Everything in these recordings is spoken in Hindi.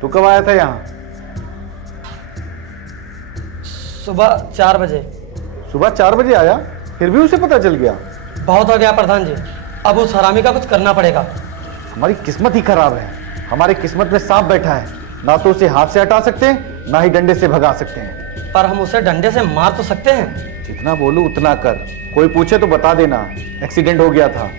तू कब आया था यहाँ? सुबह 4 बजे। सुबह 4 बजे आया, फिर भी उसे पता चल गया? बहुत हो गया प्रधान जी, अब उस हरामी का कुछ करना पड़ेगा। हमारी किस्मत ही खराब है। हमारी किस्मत में सांप बैठा है, ना तो उसे हाथ से हटा सकते हैं, ना ही डंडे से भगा सकते हैं। पर हम उसे डंडे से मार तो सकते हैं। जितना बोलूं उतना कर। कोई पूछे तो बता देना, एक्सीडेंट हो गया था।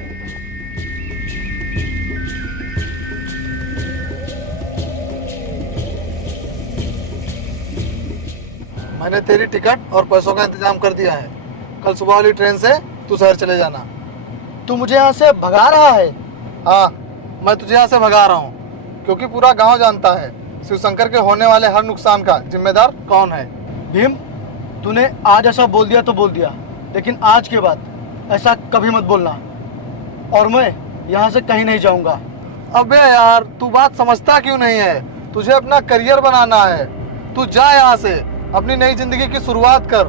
मैंने तेरी टिकट और पैसों का इंतजाम कर दिया है। कल सुबह वाली ट्रेन से तू शहर चले जाना। तू मुझे यहाँ से भगा रहा है? हाँ, मैं तुझे यहाँ से भगा रहा हूँ, क्योंकि पूरा गांव जानता है शिवशंकर के होने वाले हर नुकसान का जिम्मेदार कौन है। भीम, तूने आज ऐसा बोल दिया तो बोल दिया, लेकिन आज के बाद ऐसा कभी मत बोलना, और मैं यहाँ से कहीं नहीं जाऊँगा। अबे यार, तू बात समझता क्यों नहीं है? तुझे अपना करियर बनाना है। तू जा यहाँ से, अपनी नई जिंदगी की शुरुआत कर।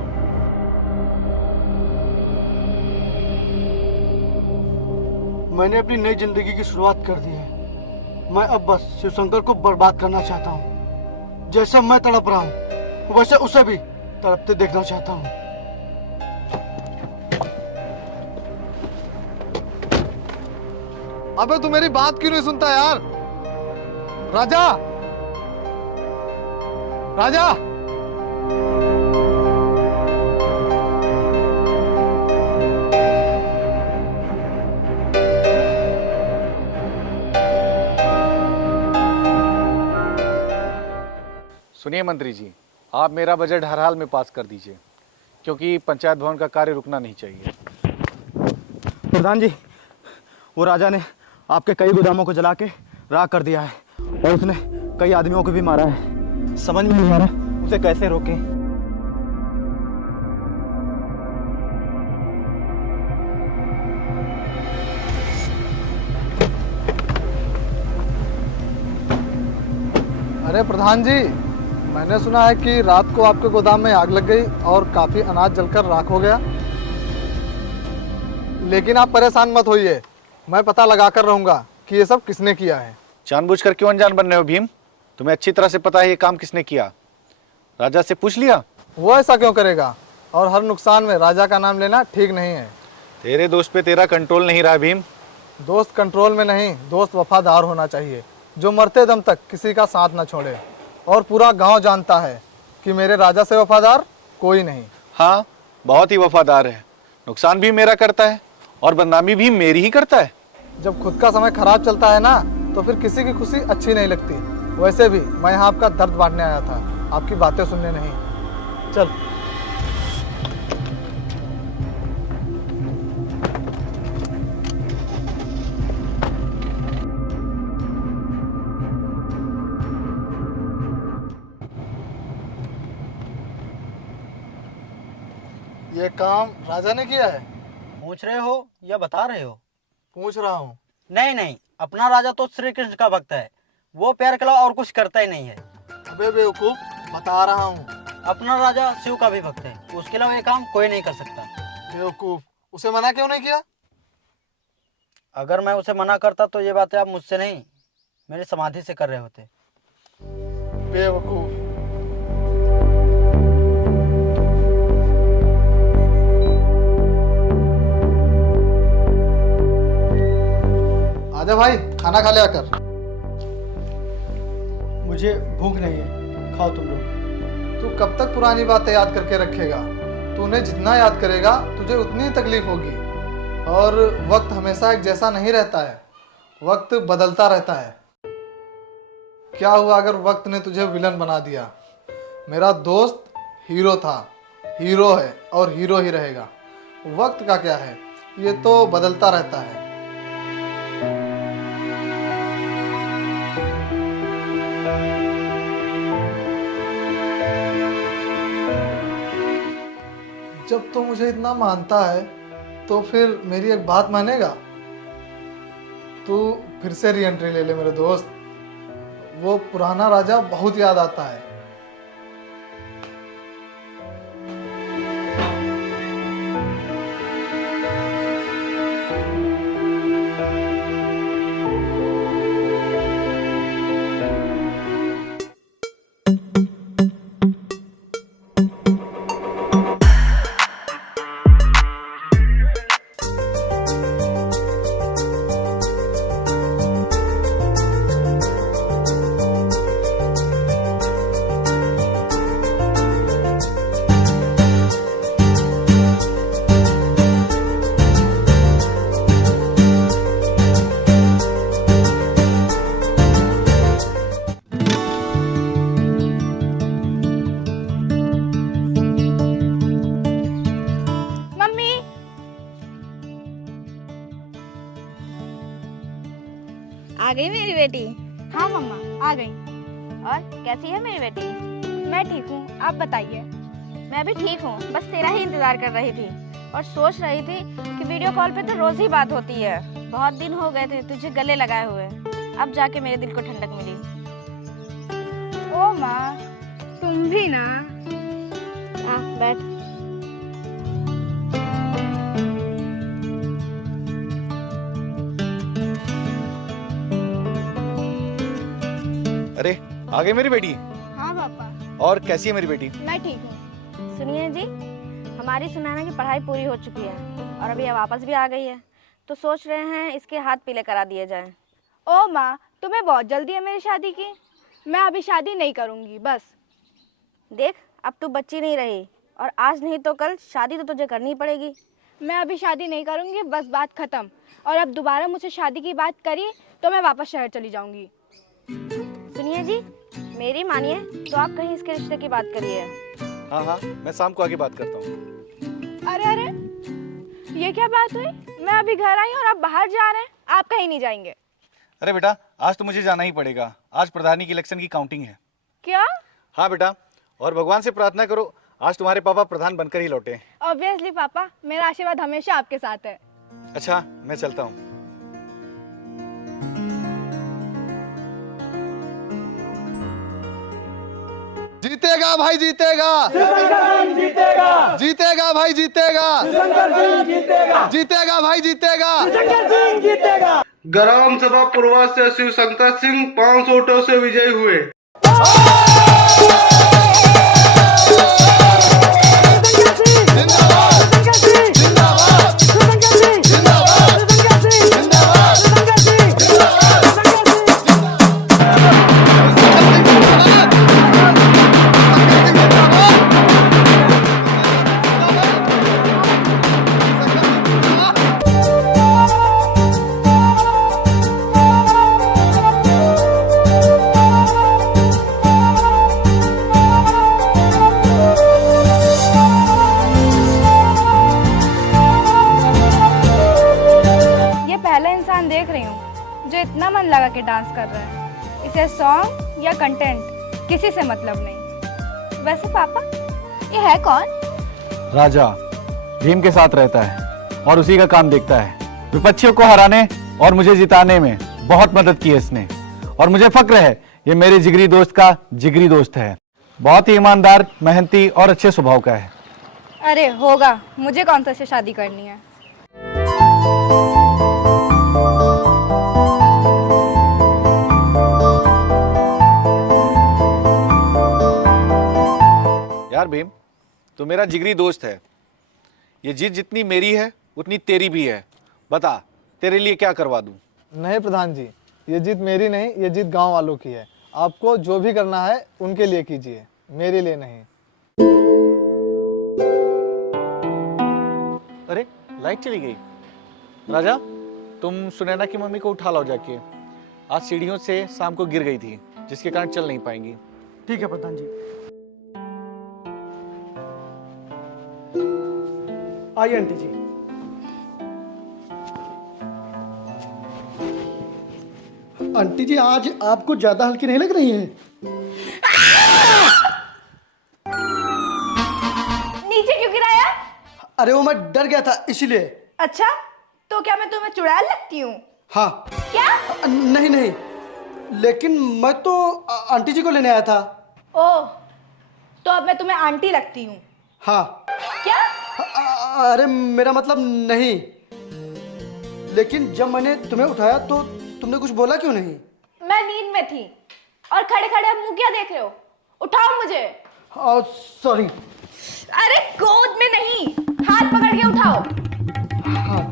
मैंने अपनी नई जिंदगी की शुरुआत कर दी है। मैं अब बस शिवशंकर को बर्बाद करना चाहता हूँ। जैसे मैं तड़प रहा हूँ, वैसे उसे भी तड़पते देखना चाहता हूँ। अबे तू मेरी बात क्यों नहीं सुनता यार? राजा, राजा, सुनिए मंत्री जी, आप मेरा बजट हर हाल में पास कर दीजिए, क्योंकि पंचायत भवन का कार्य रुकना नहीं चाहिए। प्रधान जी, वो राजा ने आपके कई गोदामों को जला के राख कर दिया है, और उसने कई आदमियों को भी मारा है। समझ में नहीं आ रहा उसे कैसे रोकें। अरे प्रधान जी, मैंने सुना है कि रात को आपके गोदाम में आग लग गई और काफी अनाज जलकर राख हो गया। लेकिन आप परेशान मत होइए, मैं पता लगा कर रहूंगा कि ये सब किसने किया है। जानबूझकर क्यों अनजान बन रहे हो भीम? तुम्हें अच्छी तरह से पता है ये काम किसने किया। राजा से पूछ लिया? वो ऐसा क्यों करेगा? और हर नुकसान में राजा का नाम लेना ठीक नहीं है। तेरे दोस्त पे तेरा कंट्रोल नहीं रहा भीम। दोस्त कंट्रोल में नहीं, दोस्त वफादार होना चाहिए, जो मरते दम तक किसी का साथ ना छोड़े। और पूरा गांव जानता है कि मेरे राजा से वफादार कोई नहीं। हाँ, बहुत ही वफादार है। नुकसान भी मेरा करता है और बदनामी भी मेरी ही करता है। जब खुद का समय खराब चलता है ना, तो फिर किसी की खुशी अच्छी नहीं लगती। वैसे भी मैं यहाँ आपका दर्द बांटने आया था, आपकी बातें सुनने नहीं। चल। ये काम राजा ने किया है? पूछ रहे हो या बता रहे हो? पूछ रहा हूँ। नहीं नहीं, अपना राजा तो श्री कृष्ण का भक्त है, वो प्यार के अलावा और कुछ करता ही नहीं है। अबे बेवकूफ, बता रहा हूँ। अपना राजा शिव का भी भक्त है, उसके अलावा ये काम कोई नहीं कर सकता। बेवकूफ, उसे मना क्यों नहीं किया? अगर मैं उसे मना करता तो ये बातें आप मुझसे नहीं, मेरी समाधि से कर रहे होते। बेवकूफ। आजा भाई, खाना खा ले आकर। मुझे भूख नहीं है, खाओ तुम लोग। तू कब तक पुरानी बातें याद करके रखेगा? तू उन्हें जितना याद करेगा तुझे उतनी तकलीफ होगी। और वक्त हमेशा एक जैसा नहीं रहता है, वक्त बदलता रहता है। क्या हुआ अगर वक्त ने तुझे विलन बना दिया? मेरा दोस्त हीरो था, हीरो है और हीरो ही रहेगा। वक्त का क्या है, ये तो बदलता रहता है। जब तो मुझे इतना मानता है तो फिर मेरी एक बात मानेगा? तू फिर से री एंट्री ले ले मेरे दोस्त। वो पुराना राजा बहुत याद आता है। आ गई मेरी बेटी? हाँ मम्मा, आ गई। और कैसी है मेरी बेटी? मैं ठीक हूँ, आप बताइए। मैं भी ठीक हूँ, बस तेरा ही इंतजार कर रही थी और सोच रही थी कि वीडियो कॉल पे तो रोज ही बात होती है। बहुत दिन हो गए थे तुझे गले लगाए हुए, अब जाके मेरे दिल को ठंडक मिली। ओ माँ, तुम भी ना। बैठ। अरे, आ गई मेरी बेटी। हाँ पापा। और कैसी है मेरी बेटी? मैं ठीक हूँ। सुनिए जी, हमारी सुनैना की पढ़ाई पूरी हो चुकी है और अभी यह वापस भी आ गई है, तो सोच रहे हैं इसके हाथ पीले करा दिए जाएं। ओ माँ, तुम्हें बहुत जल्दी है मेरी शादी की। मैं अभी शादी नहीं करूँगी, बस। देख, अब तू बच्ची नहीं रही और आज नहीं तो कल शादी तो तुझे करनी पड़ेगी। मैं अभी शादी नहीं करूँगी, बस बात खत्म। और अब दोबारा मुझसे शादी की बात करी तो मैं वापस शहर चली जाऊँगी। सुनिए जी, मेरी मानिए तो आप कहीं इसके रिश्ते की बात करिए। हाँ हाँ, मैं शाम को आगे बात करता हूँ। अरे अरे, ये क्या बात हुई? मैं अभी घर आई और आप बाहर जा रहे हैं, आप कहीं नहीं जाएंगे? अरे बेटा, आज तो मुझे जाना ही पड़ेगा। आज प्रधानी की इलेक्शन की काउंटिंग है। क्या? हाँ बेटा, और भगवान से प्रार्थना करो आज तुम्हारे पापा प्रधान बनकर ही लौटे। ऑब्वियसली पापा, मेरा आशीर्वाद हमेशा आपके साथ है। अच्छा, मैं चलता हूँ। जीतेगा भाई, जीतेगा। जीतेगा, जीतेगा भाई, जीतेगा। जीतेगा भाई, जीतेगा। ग्राम सभा पूर्वा से शिव शंकर सिंह 500 वोटों से विजयी हुए। जिंदाबाद, जिंदाबाद, जिंदाबाद, जिंदाबाद, जिंदाबाद। जो इतना मन लगा के डांस कर रहा है, इसे सॉन्ग या कंटेंट किसी से मतलब नहीं। वैसे पापा, ये है कौन? राजा भीम के साथ रहता है और उसी का काम देखता है। विपक्षियों को हराने और मुझे जिताने में बहुत मदद की है इसने, और मुझे फक्र है ये मेरे जिगरी दोस्त का जिगरी दोस्त है। बहुत ही ईमानदार, मेहनती और अच्छे स्वभाव का है। अरे होगा, मुझे कौन सा से शादी करनी है। यार भीम, तू मेरा जिगरी दोस्त है। ये जीत जितनी मेरी है उतनी तेरी भी है। बता, तेरे लिए क्या करवा दूं? नहीं प्रधान जी, ये जीत मेरी नहीं, ये जीत गांव वालों की है। आपको जो भी करना है उनके लिए कीजिए, मेरे लिए नहीं। अरे लाइट चली गई। राजा, तुम सुनैना की मम्मी को उठा लाओ जाके। आज सीढ़ियों से शाम को गिर गई थी, जिसके कारण चल नहीं पाएंगी। ठीक है प्रधान जी। आइए आंटी जी। आंटी जी, आज आपको ज्यादा हल्की नहीं लग रही है? नीचे क्यों गिराया? अरे वो मैं डर गया था इसीलिए। अच्छा, तो क्या मैं तुम्हें चुड़ैल लगती हूँ? हाँ। क्या? नहीं नहीं, लेकिन मैं तो आंटी जी को लेने आया था। ओह, तो अब मैं तुम्हें आंटी लगती हूँ? हाँ। क्या? अरे मेरा मतलब नहीं, लेकिन जब मैंने तुम्हें उठाया तो तुमने कुछ बोला क्यों नहीं? मैं नींद में थी और खड़े खड़े अब मुंह क्या देख रहे हो? उठाओ मुझे। सॉरी। अरे गोद में नहीं, हाथ पकड़ के उठाओ। हाँ।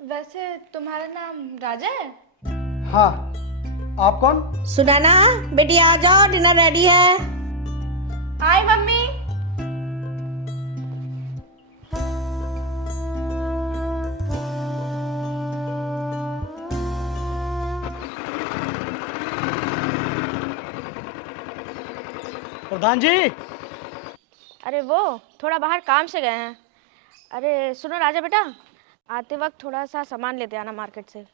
वैसे तुम्हारा नाम राजा है? हाँ, आप कौन? सुनैना बेटी आ जाओ, डिनर रेडी है। आई मम्मी। प्रधान जी। अरे वो थोड़ा बाहर काम से गए हैं। अरे सुनो राजा बेटा, आते वक्त थोड़ा सा सामान लेते आना मार्केट से।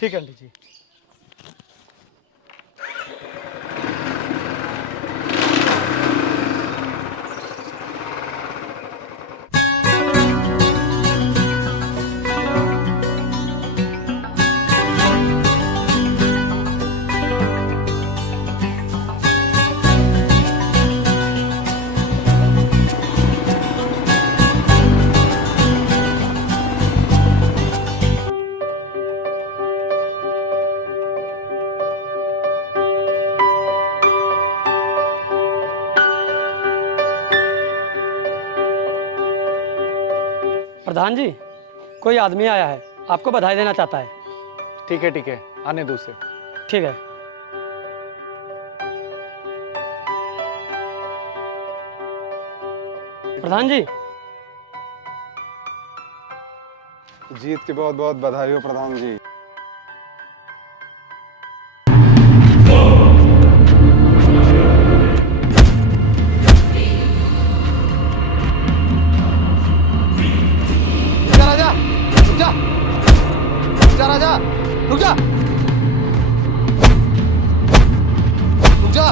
ठीक है आंटी जी। प्रधान जी, कोई आदमी आया है, आपको बधाई देना चाहता है। ठीक है, आने दो उसे। ठीक है। प्रधान जी। जीत की बहुत बहुत बधाई हो प्रधान जी। राजा, रुक जा। रुक जा।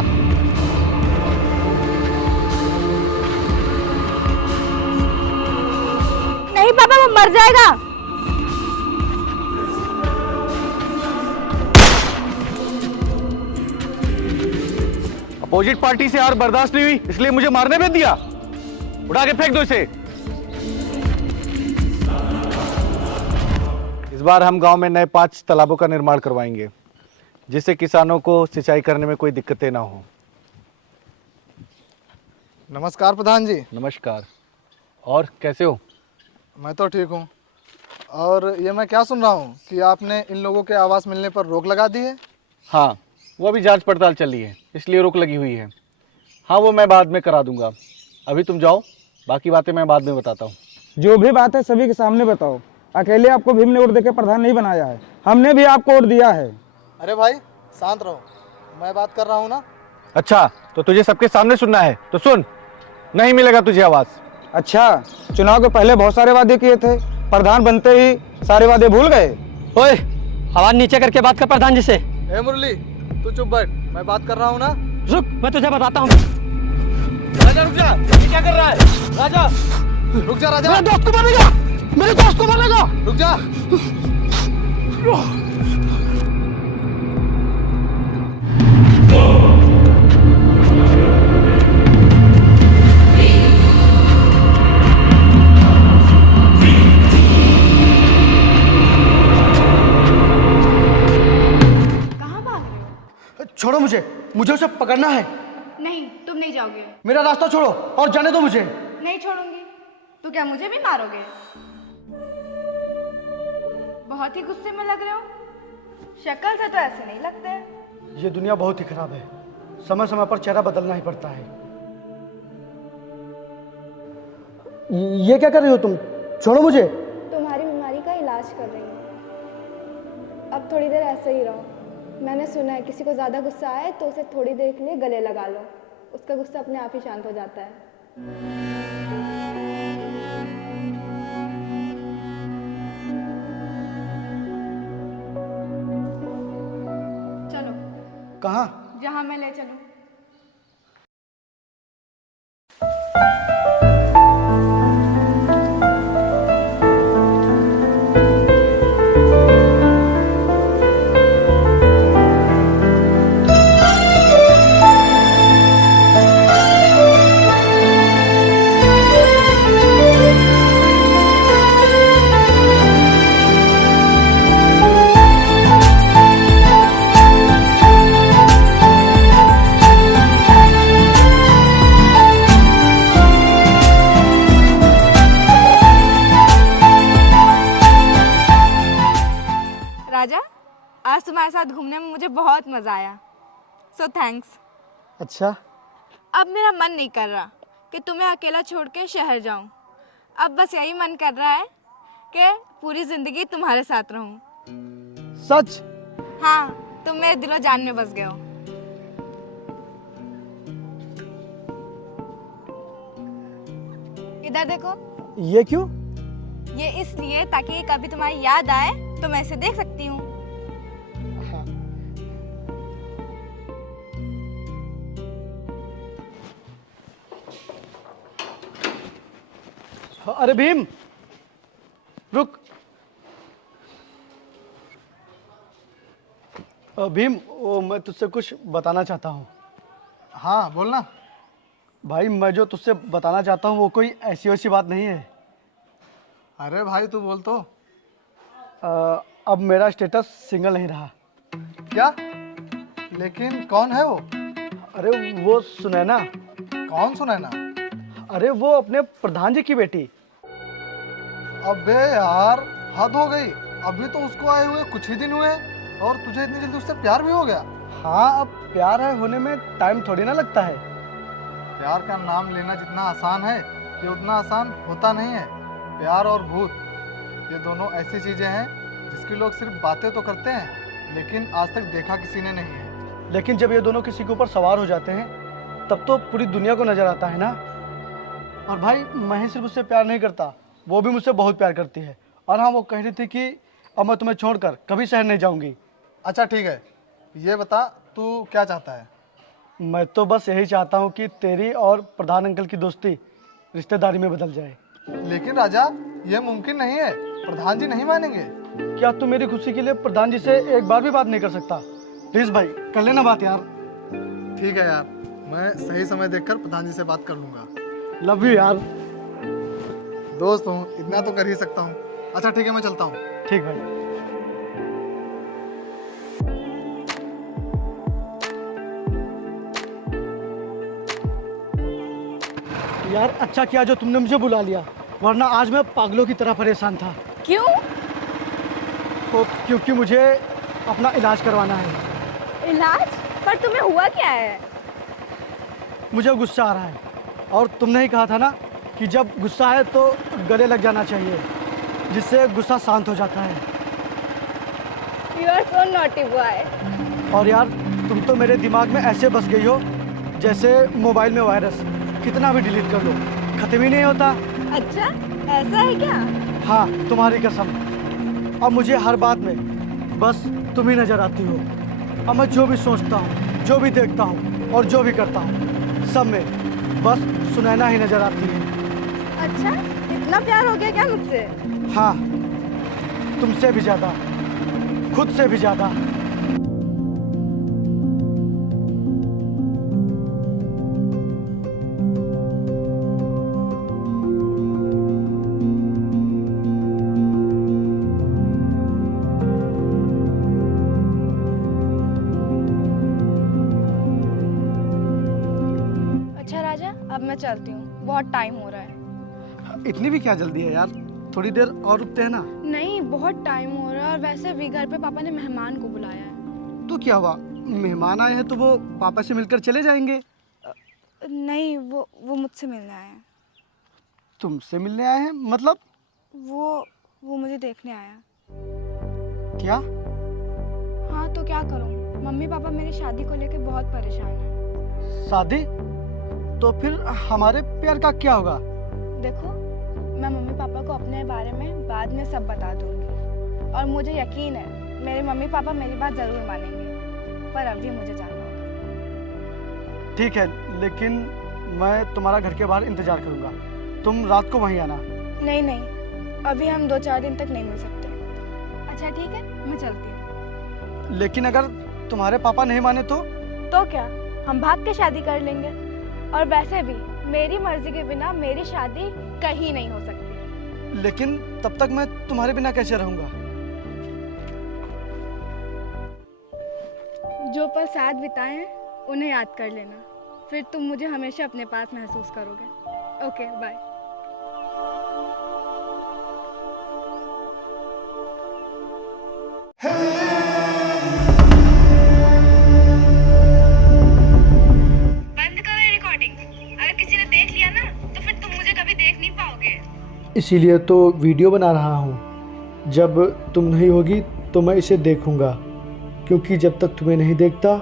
नहीं पापा, वो मर जाएगा। अपोजिट पार्टी से हार बर्दाश्त नहीं हुई, इसलिए मुझे मारने भेज दिया। उठा के फेंक दो इसे। इस बार हम गांव में नए 5 तालाबों का निर्माण करवाएंगे, जिससे किसानों को सिंचाई करने में कोई दिक्कतें ना हो। नमस्कार प्रधान जी। नमस्कार। और कैसे हो? मैं तो ठीक हूँ। और ये मैं क्या सुन रहा हूँ कि आपने इन लोगों के आवास मिलने पर रोक लगा दी है? हाँ, वो अभी जांच पड़ताल चल रही है, इसलिए रोक लगी हुई है। हाँ, वो मैं बाद में करा दूंगा। अभी तुम जाओ, बाकी बातें मैं बाद में बताता हूँ। जो भी बात है सभी के सामने बताओ। अकेले आपको भीम ने वोट देकर प्रधान नहीं बनाया है, हमने भी आपको वोट दिया है। अरे भाई शांत रहो, मैं बात कर रहा हूँ ना। अच्छा, तो तुझे सबके सामने सुनना है तो सुन। नहीं मिलेगा तुझे आवास। अच्छा, चुनाव के पहले बहुत सारे वादे किए थे, प्रधान बनते ही सारे वादे भूल गए। ओए, आवाज नीचे करके बात कर प्रधान जी से। ए मुरली, तू चुप बैठ, मैं बात कर रहा हूँ ना। रुक, मैं तुझे बताता हूँ। राजा रुक जा, क्या कर रहा है? राजा रुक जा, राजा। मेरे दोस्त को मारेगा, मेरे दोस्त को मारेगा। रुक जा। छोड़ो मुझे, मुझे उसे पकड़ना है। नहीं, तुम नहीं जाओगे। मेरा रास्ता छोड़ो और जाने दो मुझे। नहीं छोड़ूंगी। तो क्या मुझे भी मारोगे? बहुत ही गुस्से में लग रहे हो। शक्ल से तो ऐसे नहीं लगते। ये दुनिया बहुत ही खराब है, समय समय पर चेहरा बदलना ही पड़ता है। ये क्या कर रही हो तुम? छोड़ो मुझे। तुम्हारी बीमारी का इलाज कर रही हूँ। अब थोड़ी देर ऐसे ही रहो। मैंने सुना है किसी को ज़्यादा गुस्सा आए तो उसे थोड़ी देर के लिए गले लगा लो, उसका गुस्सा अपने आप ही शांत हो जाता है। चलो। कहाँ? जहाँ मैं ले चलूँ। राजा, आज तुम्हारे साथ घूमने में मुझे बहुत मज़ा आया, सो थैंक्स। अच्छा, अब मेरा मन नहीं कर रहा कि तुम्हें अकेला छोड़ के शहर जाऊं। अब बस यही मन कर रहा है कि पूरी ज़िंदगी तुम्हारे साथ रहूं। सच? हाँ, तुम मेरे दिलो जान में बस गए हो। इधर देखो। ये क्यों? ये इसलिए ताकि कभी तुम्हारी याद आए तो मैं इसे देख सकती हूँ। अरे भीम, रुक। भीम, वो मैं तुझसे कुछ बताना चाहता हूँ। हाँ बोलना। भाई, मैं जो तुझसे बताना चाहता हूँ वो कोई ऐसी वैसी बात नहीं है। अरे भाई तू बोल तो। अब मेरा स्टेटस सिंगल नहीं रहा। क्या? लेकिन कौन है वो? अरे वो सुनैना। कौन सुनैना? अरे वो अपने प्रधान जी की बेटी। अबे यार, हद हो गई। अभी तो उसको आए हुए कुछ ही दिन हुए और तुझे इतनी जल्दी उससे प्यार भी हो गया? हाँ, अब प्यार है होने में टाइम थोड़ी ना लगता है। प्यार का नाम लेना जितना आसान है ये उतना आसान होता नहीं है। प्यार और भूत, ये दोनों ऐसी चीजें हैं जिसकी लोग सिर्फ बातें तो करते हैं लेकिन आज तक देखा किसी ने नहीं है। लेकिन जब ये दोनों किसी के ऊपर सवार हो जाते हैं तब तो पूरी दुनिया को नजर आता है ना। और भाई, मैं ही सिर्फ उससे प्यार नहीं करता, वो भी मुझसे बहुत प्यार करती है। और हाँ, वो कह रही थी कि अब मैं तुम्हें छोड़कर कभी शहर नहीं जाऊंगी। अच्छा ठीक है, ये बता तू क्या चाहता है? मैं तो बस यही चाहता हूँ कि तेरी और प्रधान अंकल की दोस्ती रिश्तेदारी में बदल जाए। लेकिन राजा, ये मुमकिन नहीं है, प्रधान जी नहीं मानेंगे। क्या तू मेरी खुशी के लिए प्रधान जी से एक बार भी बात नहीं कर सकता? प्लीज भाई, कर लेना बात यार। ठीक है यार, मैं सही समय देखकर प्रधान जी से बात कर लूंगा। लव यू यार। दोस्त हूँ, इतना तो कर ही सकता हूँ। अच्छा ठीक है, मैं चलता हूँ। ठीक भाई। यार, अच्छा किया जो तुमने मुझे बुला लिया, वरना आज मैं पागलों की तरह परेशान था। क्यों? तो क्योंकि मुझे अपना इलाज करवाना है। इलाज? पर तुम्हें हुआ क्या है? मुझे गुस्सा आ रहा है और तुमने ही कहा था ना कि जब गुस्सा है तो गले लग जाना चाहिए, जिससे गुस्सा शांत हो जाता है। You are so naughty boy. और यार, तुम तो मेरे दिमाग में ऐसे बस गई हो जैसे मोबाइल में वायरस, कितना भी डिलीट कर लो खत्म ही नहीं होता। अच्छा, ऐसा है क्या? हाँ, तुम्हारी कसम। अब मुझे हर बात में बस तुम ही नजर आती हो। अब मैं जो भी सोचता हूँ, जो भी देखता हूँ और जो भी करता हूँ, सब में बस सुनैना ही नजर आती है। अच्छा, इतना प्यार हो गया क्या मुझसे? हाँ, तुमसे भी ज्यादा, खुद से भी ज्यादा। अच्छा राजा, अब मैं चलती हूँ, बहुत टाइम हो रहा है। इतनी भी क्या जल्दी है यार, थोड़ी देर और रुकते हैं ना। नहीं, बहुत टाइम हो रहा है और वैसे भी घर पे पापा ने मेहमान को बुलाया है। तो क्या हुआ, मेहमान आए हैं तो वो पापा से मिलकर चले जाएंगे। नहीं, वो मुझसे मिलने आए हैं। तुमसे मिलने आए हैं मतलब? वो मुझे देखने आया। क्या? हाँ तो क्या करूँ, मम्मी पापा मेरी शादी को लेकर बहुत परेशान हैं। शादी? तो फिर हमारे प्यार का क्या होगा? देखो, मैं मम्मी पापा को अपने बारे में बाद में सब बता दूंगी और मुझे यकीन है मेरे मम्मी पापा मेरी बात जरूर मानेंगे, पर अभी मुझे जाना होगा। ठीक है, लेकिन मैं तुम्हारा घर के बाहर इंतजार करूंगा, तुम रात को वहीं आना। नहीं, अभी हम 2-4 दिन तक नहीं मिल सकते। अच्छा ठीक है, मैं चलती हूँ। लेकिन अगर तुम्हारे पापा नहीं माने तो क्या, हम भाग के शादी कर लेंगे। और वैसे भी मेरी मर्जी के बिना मेरी शादी कहीं नहीं हो सकती। लेकिन तब तक मैं तुम्हारे बिना कैसे रहूंगा? जो पल साथ बिताए हैं उन्हें याद कर लेना, फिर तुम मुझे हमेशा अपने पास महसूस करोगे। Okay, bye. बंद करो ये रिकॉर्डिंग, अगर किसी ने देख लिया ना तो फिर तुम मुझे कभी देख नहीं पाओगे। इसीलिए तो वीडियो बना रहा हूँ, जब तुम नहीं होगी तो मैं इसे देखूंगा, क्योंकि जब तक तुम्हें नहीं देखता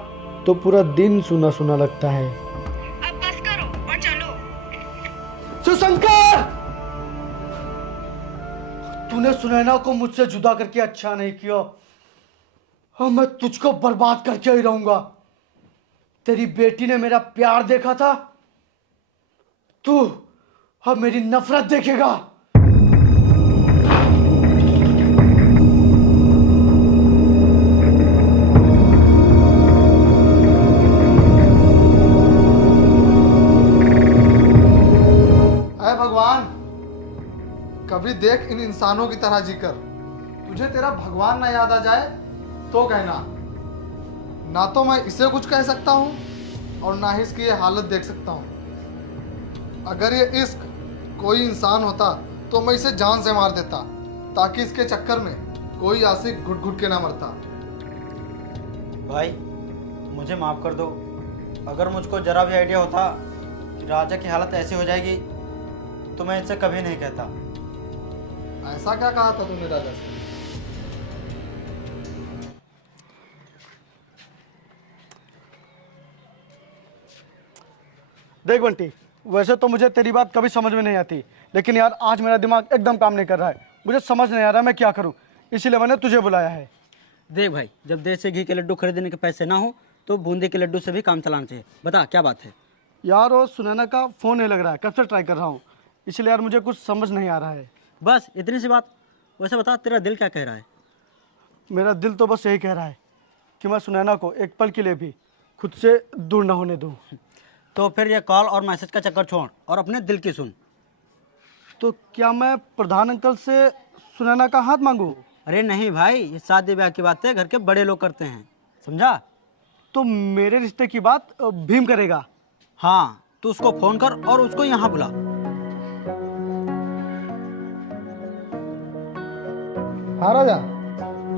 तो पूरा दिन सुना सुना लगता है। अब बस करो और चलो। सुशंकर, तूने सुनैना को मुझसे जुदा करके अच्छा नहीं किया, और मैं तुझको बर्बाद करके ही रहूंगा। तेरी बेटी ने मेरा प्यार देखा था, तू अब मेरी नफरत देखेगा। अरे भगवान, कभी देख इन इंसानों की तरह जीकर तुझे तेरा भगवान ना याद आ जाए तो कहना। ना तो मैं इसे कुछ कह सकता हूँ और ना ही इसकी ये हालत देख सकता हूँ। अगर ये इश्क कोई इंसान होता तो मैं इसे जान से मार देता, ताकि इसके चक्कर में कोई आशिक घुट घुट के ना मरता। भाई मुझे माफ़ कर दो, अगर मुझको ज़रा भी आइडिया होता कि राजा की हालत ऐसी हो जाएगी तो मैं इससे कभी नहीं कहता। ऐसा क्या कहा था तूने राजा से? देख बंटी, वैसे तो मुझे तेरी बात कभी समझ में नहीं आती, लेकिन यार आज मेरा दिमाग एकदम काम नहीं कर रहा है। मुझे समझ नहीं आ रहा मैं क्या करूं, इसीलिए मैंने तुझे बुलाया है। देख भाई, जब देश से घी के लड्डू खरीदने के पैसे ना हो तो बूंदी के लड्डू से भी काम चलाना चाहिए। बता क्या बात है? यार वो सुनैना का फ़ोन नहीं लग रहा है, कब से ट्राई कर रहा हूँ, इसलिए यार मुझे कुछ समझ नहीं आ रहा है। बस इतनी सी बात? वैसे बता तेरा दिल क्या कह रहा है? मेरा दिल तो बस यही कह रहा है कि मैं सुनैना को एक पल के लिए भी खुद से दूर ना होने दूँ। तो फिर ये कॉल और मैसेज का चक्कर छोड़ और अपने दिल की सुन। तो क्या मैं प्रधान अंकल से सुनैना का हाथ मांगू? अरे नहीं भाई, ये शादी ब्याह की बातें घर के बड़े लोग करते हैं, समझा? तो मेरे रिश्ते की बात भीम करेगा? हाँ, तू उसको फोन कर और उसको यहाँ बुला। हाँ राजा।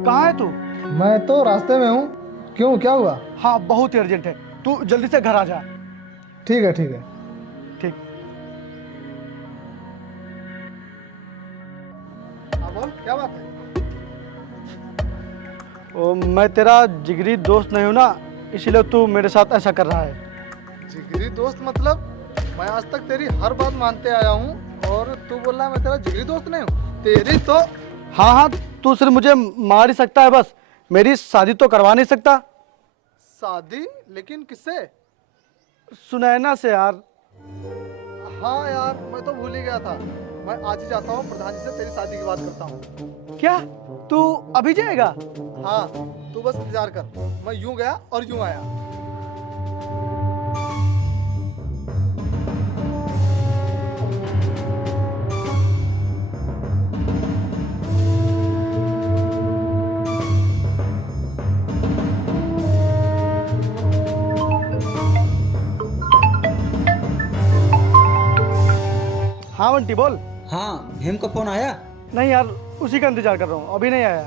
कहाँ है तू? मैं तो रास्ते में हूँ। क्यों, क्या हुआ? हाँ बहुत ही अर्जेंट है, तू जल्दी से घर आ जा। ठीक है ठीक है। ठीक। हाँ बोल, क्या बात है? ओ, मैं तेरा जिगरी दोस्त नहीं हूँ ना, इसीलिए तू मेरे साथ ऐसा कर रहा है। जिगरी दोस्त मतलब? मैं आज तक तेरी हर बात मानते आया हूँ और तू बोल रहा है मैं तेरा जिगरी दोस्त नहीं हूँ। तेरी तो हाँ हाँ, तू सिर्फ मुझे मार ही सकता है बस, मेरी शादी तो करवा नहीं सकता। शादी? लेकिन किससे? सुनैना से यार। हाँ यार, मैं तो भूल ही गया था। मैं आज ही जाता हूँ, प्रधान जी से तेरी शादी की बात करता हूँ। क्या तू अभी जाएगा? हाँ, तू बस इंतजार कर, मैं यूं गया और यूं आया। हाँ बंटी बोल। हाँ, भीम का फोन आया? नहीं यार, उसी का इंतजार कर रहा हूँ, अभी नहीं आया।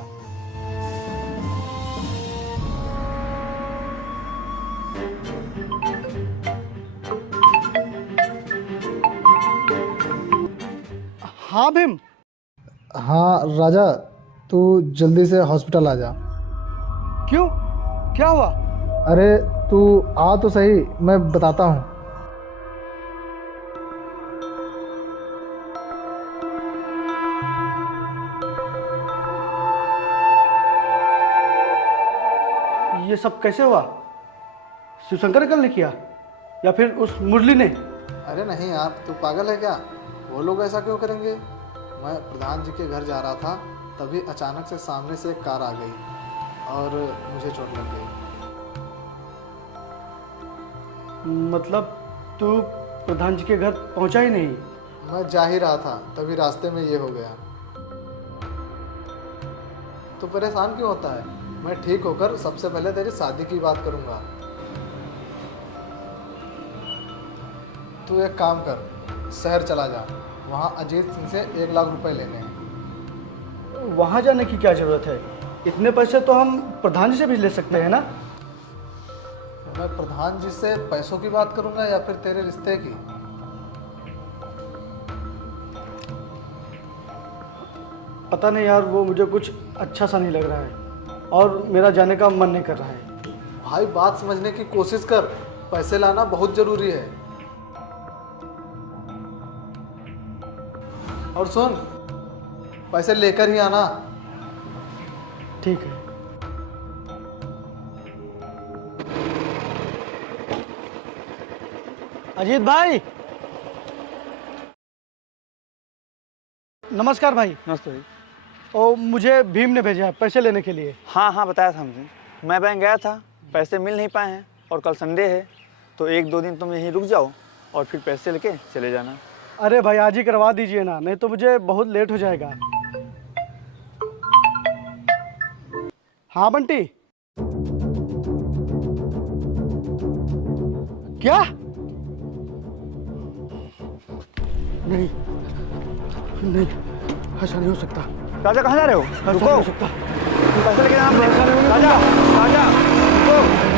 हाँ भीम। हाँ राजा, तू जल्दी से हॉस्पिटल आ जा। क्यों, क्या हुआ? अरे तू आ तो सही, मैं बताता हूँ। ये सब कैसे हुआ? शिवशंकर कल ने किया या फिर उस मुरली ने? अरे नहीं यार, तू पागल है क्या? वो लोग ऐसा क्यों करेंगे? मैं प्रधान जी के घर जा रहा था, तभी अचानक से सामने से एक कार आ गई और मुझे चोट लग गई। मतलब तू प्रधान जी के घर पहुंचा ही नहीं? मैं जा ही रहा था, तभी रास्ते में ये हो गया। तो परेशान क्यों होता है? मैं ठीक होकर सबसे पहले तेरी शादी की बात करूंगा। तू एक काम कर, शहर चला जा, वहाँ अजीत सिंह से 1 लाख रुपए लेने हैं। वहां जाने की क्या जरूरत है? इतने पैसे तो हम प्रधान जी से भी ले सकते हैं ना? मैं प्रधान जी से पैसों की बात करूंगा या फिर तेरे रिश्ते की? पता नहीं यार, वो मुझे कुछ अच्छा सा नहीं लग रहा है और मेरा जाने का मन नहीं कर रहा है। भाई बात समझने की कोशिश कर, पैसे लाना बहुत जरूरी है। और सुन, पैसे लेकर ही आना। ठीक है। अजीत भाई। नमस्कार भाई। नमस्ते भाई। ओ, मुझे भीम ने भेजा है पैसे लेने के लिए। हाँ हाँ, बताया था मुझे। मैं बैंक गया था, पैसे मिल नहीं पाए हैं और कल संडे है, तो 1-2 दिन तुम यहीं रुक जाओ और फिर पैसे लेके चले जाना। अरे भाई आज ही करवा दीजिए ना, नहीं तो मुझे बहुत लेट हो जाएगा। हाँ बंटी। क्या? नहीं नहीं, ऐसा नहीं हो सकता। राजा कहाँ जा रहे हो? ऐसा रुको, नहीं हो सकता। पैसे लेके जाना। ऐसा नहीं हो सकता। राजा, राजा, रुको।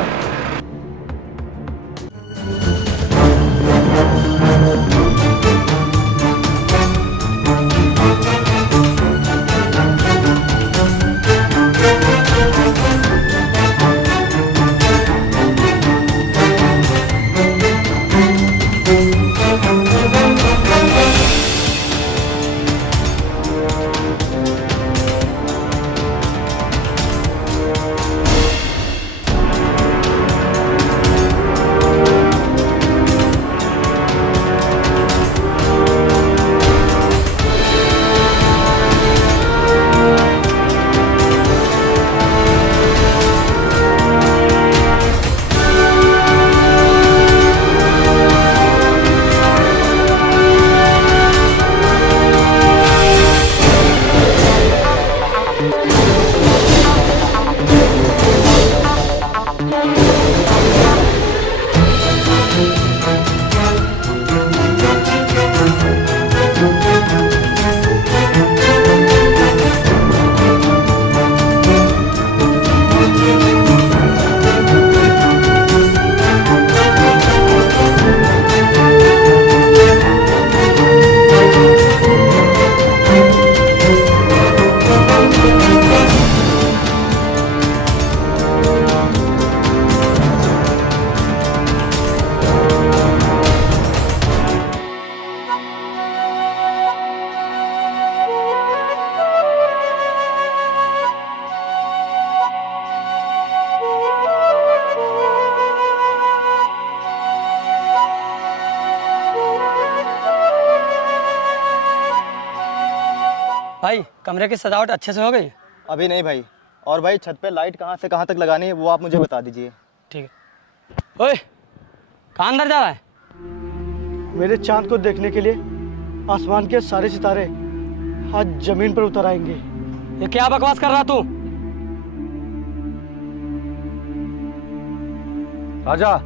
भाई कमरे की सजावट अच्छे से हो गई? अभी नहीं भाई। और भाई छत पे लाइट कहाँ से कहाँ तक लगानी है वो आप मुझे बता दीजिए। ठीक है। ओए कहाँ अंदर जा रहा है? मेरे चांद को देखने के लिए आसमान के सारे सितारे आज जमीन पर उतर आएंगे। ये क्या बकवास कर रहा तू? राजा,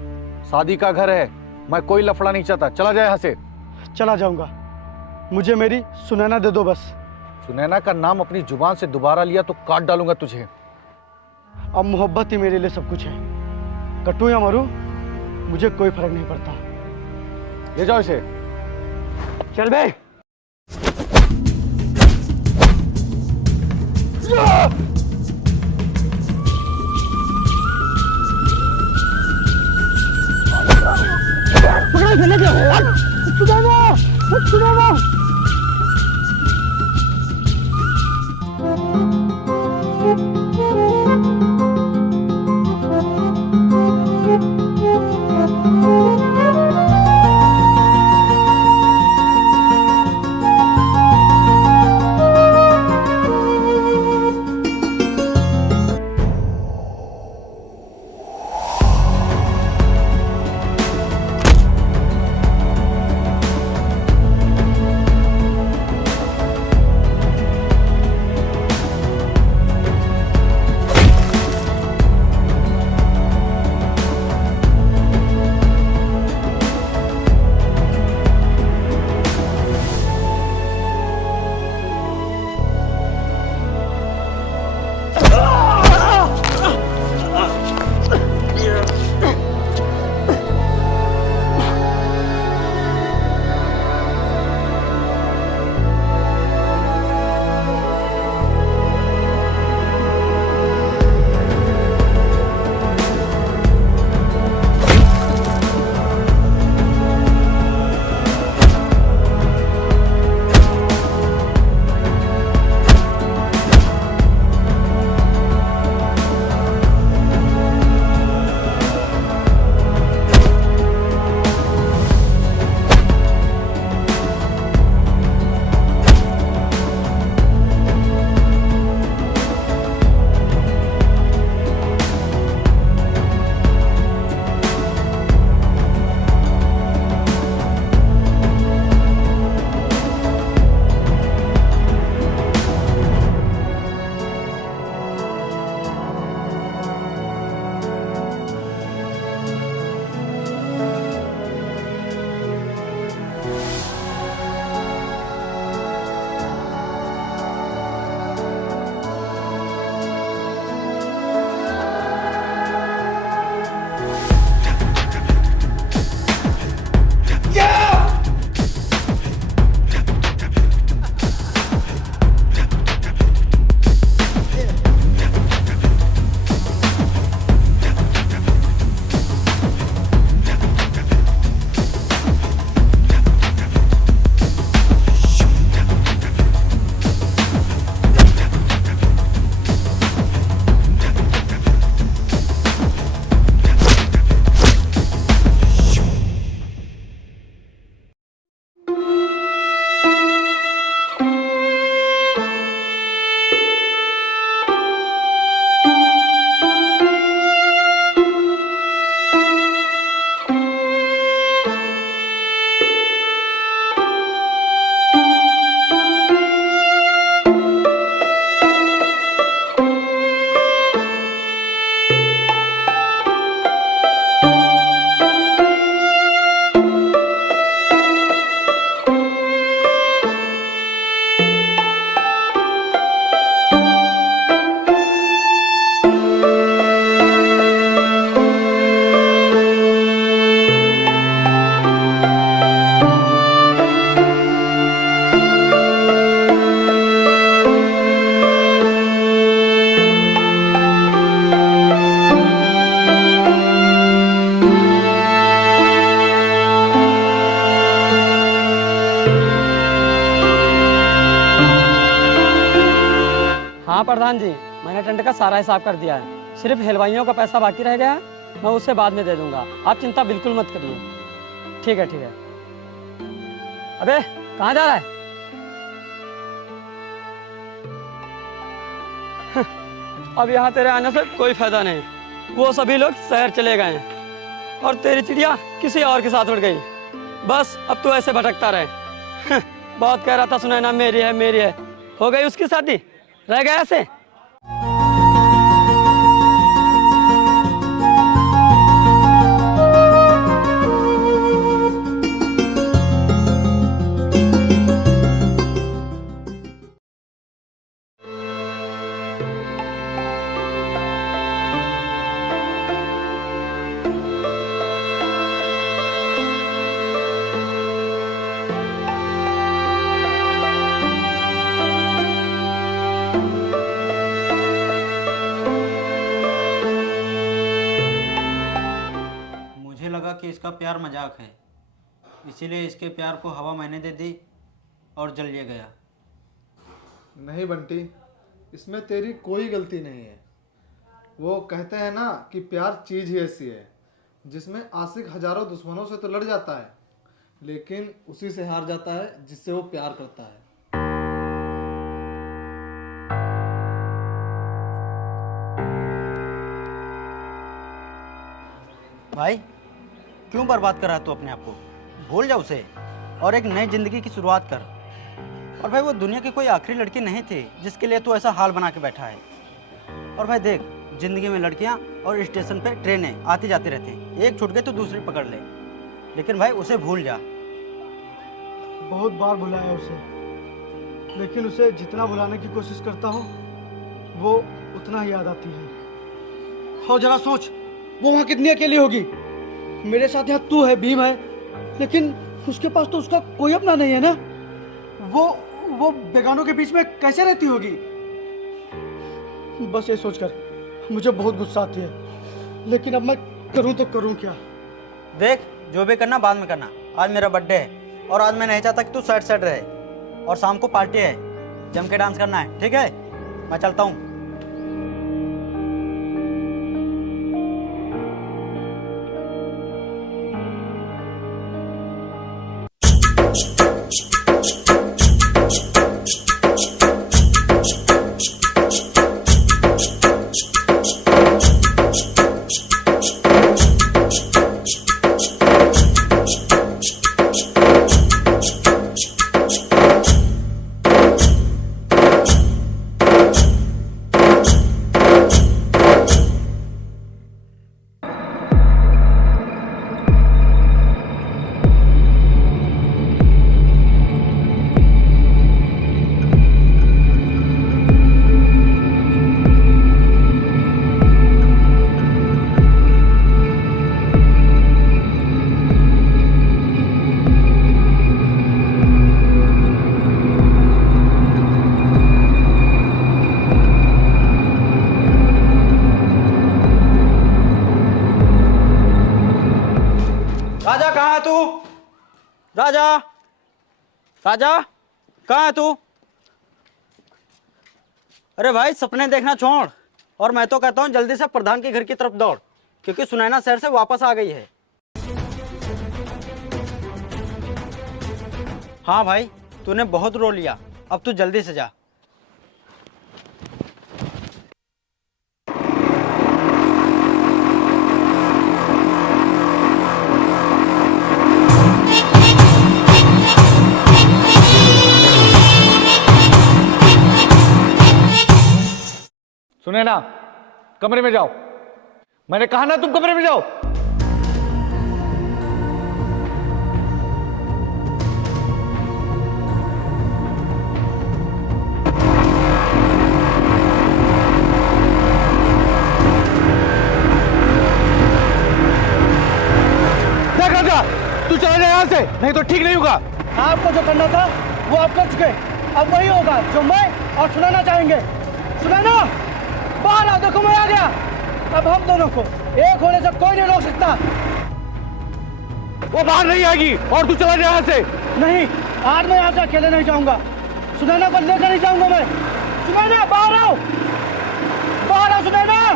शादी का घर है, मैं कोई लफड़ा नहीं चाहता। चला जाए यहाँ से। चला जाऊंगा, मुझे मेरी सुनैना दे दो बस। सुनैना का नाम अपनी जुबान से दोबारा लिया तो काट डालूंगा तुझे। अब मोहब्बत ही मेरे लिए सब कुछ है। कटूं या मरूं मुझे कोई फर्क नहीं पड़ता। ले जाओ इसे। चल बे। हाँ प्रधान जी, मैंने टेंट का सारा हिसाब कर दिया है। सिर्फ हलवाइयों का पैसा बाकी रह गया है, मैं उसे बाद में दे दूंगा। आप चिंता बिल्कुल मत करिए। ठीक है ठीक है। अबे कहाँ जा रहा है? अब यहाँ तेरे आने से कोई फायदा नहीं। वो सभी लोग शहर चले गए हैं और तेरी चिड़िया किसी और के साथ उड़ गई। बस अब तू ऐसे भटकता रहे। बहुत कह रहा था सुनैना मेरी है मेरी है, हो गई उसकी शादी, रह गया ऐसे। कि इसका प्यार मजाक है, इसीलिए इसके प्यार को हवा मैंने दे दी और जल ये गया। नहीं बंटी, इसमें तेरी कोई गलती नहीं है। वो कहते हैं ना कि प्यार चीज़ ही ऐसी है जिसमें आशिक हजारों दुश्मनों से तो लड़ जाता है, लेकिन उसी से हार जाता है जिससे वो प्यार करता है। भाई क्यों बर्बाद कर रहा है तू अपने आप को? भूल जा उसे और एक नई जिंदगी की शुरुआत कर। और भाई वो दुनिया की कोई आखिरी लड़की नहीं थी जिसके लिए तू ऐसा हाल बना के बैठा है। और भाई देख, जिंदगी में लड़कियां और स्टेशन पे ट्रेनें आती जाती रहती हैं, एक छूट गई तो दूसरी पकड़ ले, लेकिन भाई उसे भूल जा। बहुत बार भुलाया उसे, लेकिन उसे जितना भुलाने की कोशिश करता हूँ वो उतना ही याद आती है। और जरा सोच, वो वहाँ कितनी अकेली होगी। मेरे साथ यहाँ तू है, भीम है, लेकिन उसके पास तो उसका कोई अपना नहीं है ना। वो बेगानों के बीच में कैसे रहती होगी? बस ये सोचकर मुझे बहुत गुस्सा आती है, लेकिन अब मैं करूँ तो करूँ क्या? देख, जो भी करना बाद में करना। आज मेरा बर्थडे है और आज मैं नहीं चाहता कि तू सैड सैड रहे, और शाम को पार्टी है, जम के डांस करना है, ठीक है? मैं चलता हूँ। राजा कहाँ है तू? राजा, राजा कहाँ है तू? अरे भाई, सपने देखना छोड़ और मैं तो कहता हूँ जल्दी से प्रधान के घर की तरफ दौड़, क्योंकि सुनैना शहर से वापस आ गई है। हाँ भाई, तूने बहुत रो लिया, अब तू जल्दी से जा। सुनैना, कमरे में जाओ। मैंने कहा ना तुम कमरे में जाओ। देख राजा, तू चला जा यहाँ से, नहीं तो ठीक नहीं होगा। आपको जो करना था वो आप कर चुके, अब वही होगा जो मैं और सुनैना चाहेंगे। सुनैना, बाहर आओ, देखो मैं आ गया। अब हम दोनों को एक होने से कोई नहीं रोक सकता। वो बाहर नहीं आएगी और तू चला जा यहाँ से। नहीं, आज मैं यहाँ से अकेले नहीं जाऊंगा। सुनैना को लेकर नहीं जाऊंगा मैं। सुनैना, बाहर आओ, बाहर आओ सुनैना।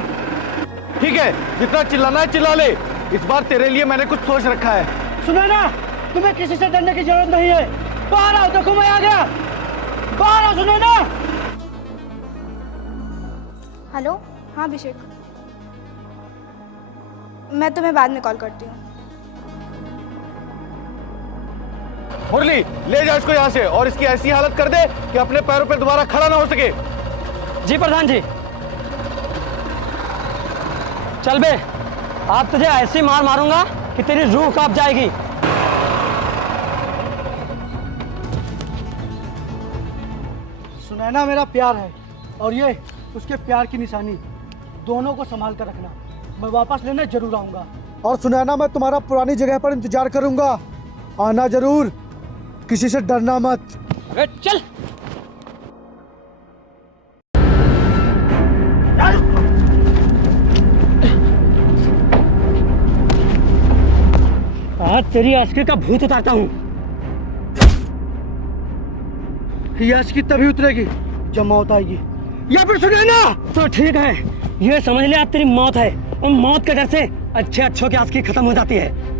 ठीक है, जितना चिल्लाना है चिल्ला ले। इस बार तेरे लिए मैंने कुछ सोच रखा है। सुनैना, तुम्हें किसी से डरने की जरूरत नहीं है। बाहर आओ, देखो मैं आ गया। बाहर आओ सुनैना। हेलो, हाँ अभिषेक, मैं तुम्हें बाद में कॉल करती हूँ। मुरली, ले जा इसको यहाँ से और इसकी ऐसी हालत कर दे कि अपने पैरों पर दोबारा खड़ा ना हो सके। जी प्रधान जी। चल बे, आज तुझे ऐसी मार मारूंगा कि तेरी रूह कांप जाएगी। सुनैना मेरा प्यार है और ये उसके प्यार की निशानी। दोनों को संभाल कर रखना, मैं वापस लेने जरूर आऊंगा। और सुनैना, मैं तुम्हारा पुरानी जगह पर इंतजार करूंगा, आना जरूर, किसी से डरना मत। अबे चल। आज तेरी आशिकी का भूत उतारता हूँ। ये आशिकी तभी उतरेगी जब मौत आएगी, या फिर सुनैना। तो ठीक है, ये समझ ले आज तेरी मौत है, और मौत के डर से अच्छे अच्छों की आशिकी खत्म हो जाती है।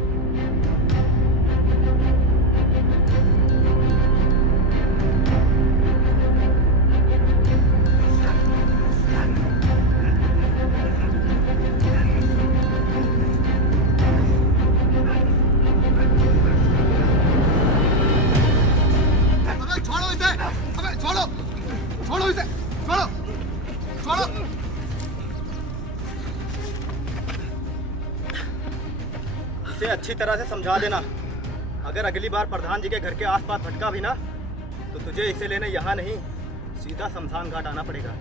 इसे अच्छी तरह से समझा देना, अगर अगली बार प्रधान जी के घर के आसपास भटका भी ना तो तुझे इसे लेने यहाँ नहीं, सीधा शमशान घाट आना पड़ेगा।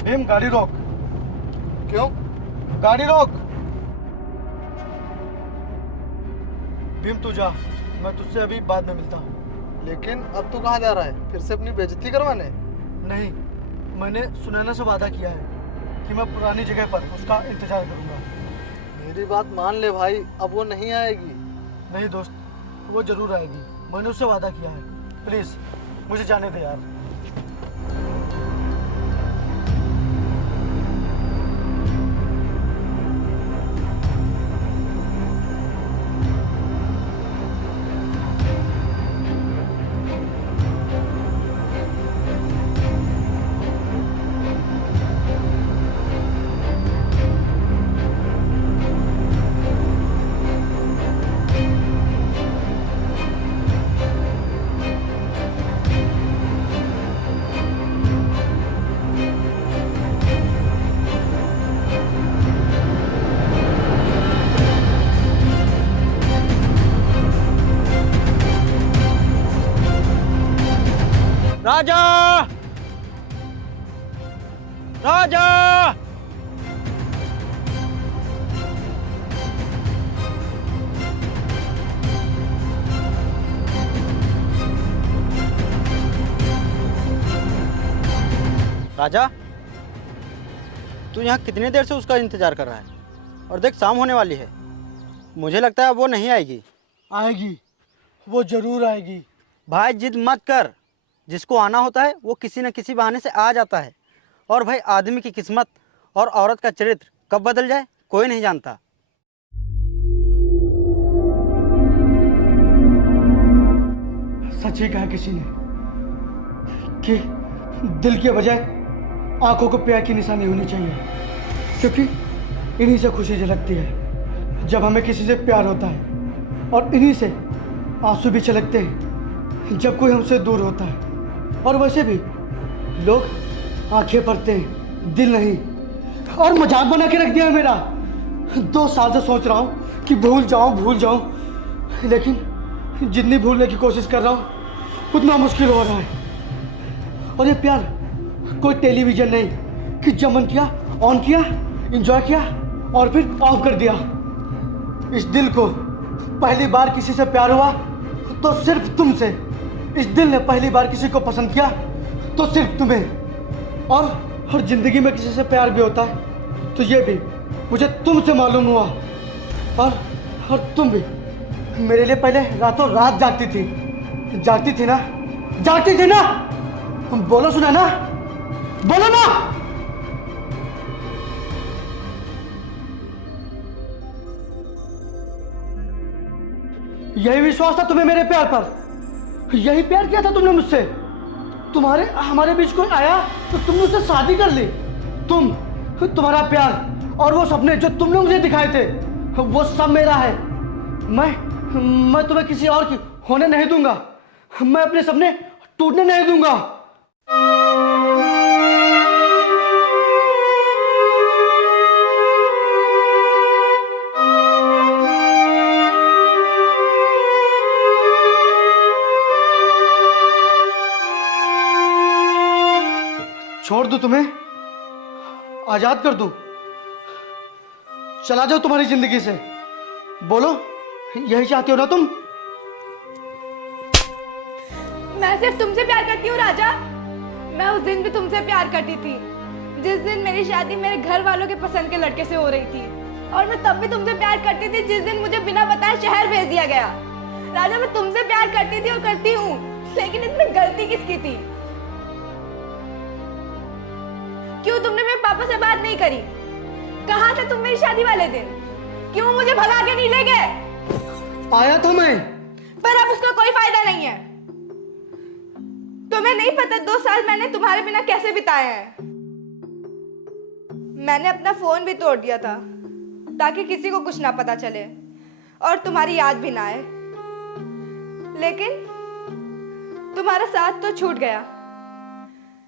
भीम, गाड़ी रोक। क्यों? गाड़ी रोक। भीम तू जा, मैं तुझसे अभी बाद में मिलता हूँ। लेकिन अब तू कहाँ जा रहा है? फिर से अपनी बेइज्जती करवाने? नहीं, मैंने सुनैना से वादा किया है कि मैं पुरानी जगह पर उसका इंतजार करूंगा। मेरी बात मान ले भाई, अब वो नहीं आएगी। नहीं दोस्त, वो जरूर आएगी, मैंने उससे वादा किया है। प्लीज मुझे जाने दे यार। राजा, राजा। राजा, तू यहाँ कितनी देर से उसका इंतजार कर रहा है? और देख शाम होने वाली है, मुझे लगता है वो नहीं आएगी। आएगी, वो जरूर आएगी। भाई जिद मत कर, जिसको आना होता है वो किसी न किसी बहाने से आ जाता है। और भाई आदमी की किस्मत और औरत का चरित्र कब बदल जाए कोई नहीं जानता। सच ही कहा किसी ने कि दिल के बजाय आंखों को प्यार की निशानी होनी चाहिए, क्योंकि इन्हीं से खुशी झलकती है जब हमें किसी से प्यार होता है, और इन्हीं से आंसू भी छलकते हैं जब कोई हमसे दूर होता है। और वैसे भी लोग आंखें भरते हैं, दिल नहीं। और मजाक बना के रख दिया है मेरा। 2 साल से सोच रहा हूँ कि भूल जाऊँ, लेकिन जितनी भूलने की कोशिश कर रहा हूँ उतना मुश्किल हो रहा है। और ये प्यार कोई टेलीविजन नहीं कि जब मन किया ऑन किया, एंजॉय किया और फिर ऑफ कर दिया। इस दिल को पहली बार किसी से प्यार हुआ तो सिर्फ तुमसे। इस दिल ने पहली बार किसी को पसंद किया तो सिर्फ तुम्हें। और जिंदगी में किसी से प्यार भी होता है तो ये भी मुझे तुमसे मालूम हुआ। और तुम भी मेरे लिए पहले रातों रात जागती थी ना। बोलो सुनैना, बोलो ना। यही विश्वास था तुम्हें मेरे प्यार पर, यही प्यार किया था तुमने मुझसे? तुम्हारे हमारे बीच कोई आया तो तुमने उससे शादी कर ली? तुम्हारा प्यार और वो सपने जो तुमने मुझे दिखाए थे, वो सब मेरा है। मैं तुम्हें किसी और की होने नहीं दूंगा। मैं अपने सपने टूटने नहीं दूंगा। छोड़ दूं तुम्हें? आजाद कर दूं? चला जाओ तुम्हारी जिंदगी से? बोलो, यही चाहती हो ना तुम? मैं सिर्फ तुमसे प्यार करती हूँ राजा। मैं उस दिन भी तुमसे प्यार करती थी जिस दिन मेरी शादी मेरे घर वालों के पसंद के लड़के से हो रही थी, और मैं तब भी तुमसे प्यार करती थी जिस दिन मुझे बिना बताए शहर भेज दिया गया। राजा, मैं तुमसे प्यार करती थी और करती हूँ, लेकिन इसमें गलती किसकी थी? क्यों तुमने मेरे पापा से बात नहीं करी? कहाँ थे तुम मेरी शादी वाले दिन? क्यों मुझे भगा के नहीं ले गए? आया था मैं, पर अब उसका कोई फायदा नहीं है। तुम्हें नहीं पता 2 साल मैंने तुम्हारे बिना कैसे बिताए हैं। मैंने अपना फोन भी तोड़ दिया था ताकि किसी को कुछ ना पता चले और तुम्हारी याद भी ना आए, लेकिन तुम्हारा साथ तो छूट गया,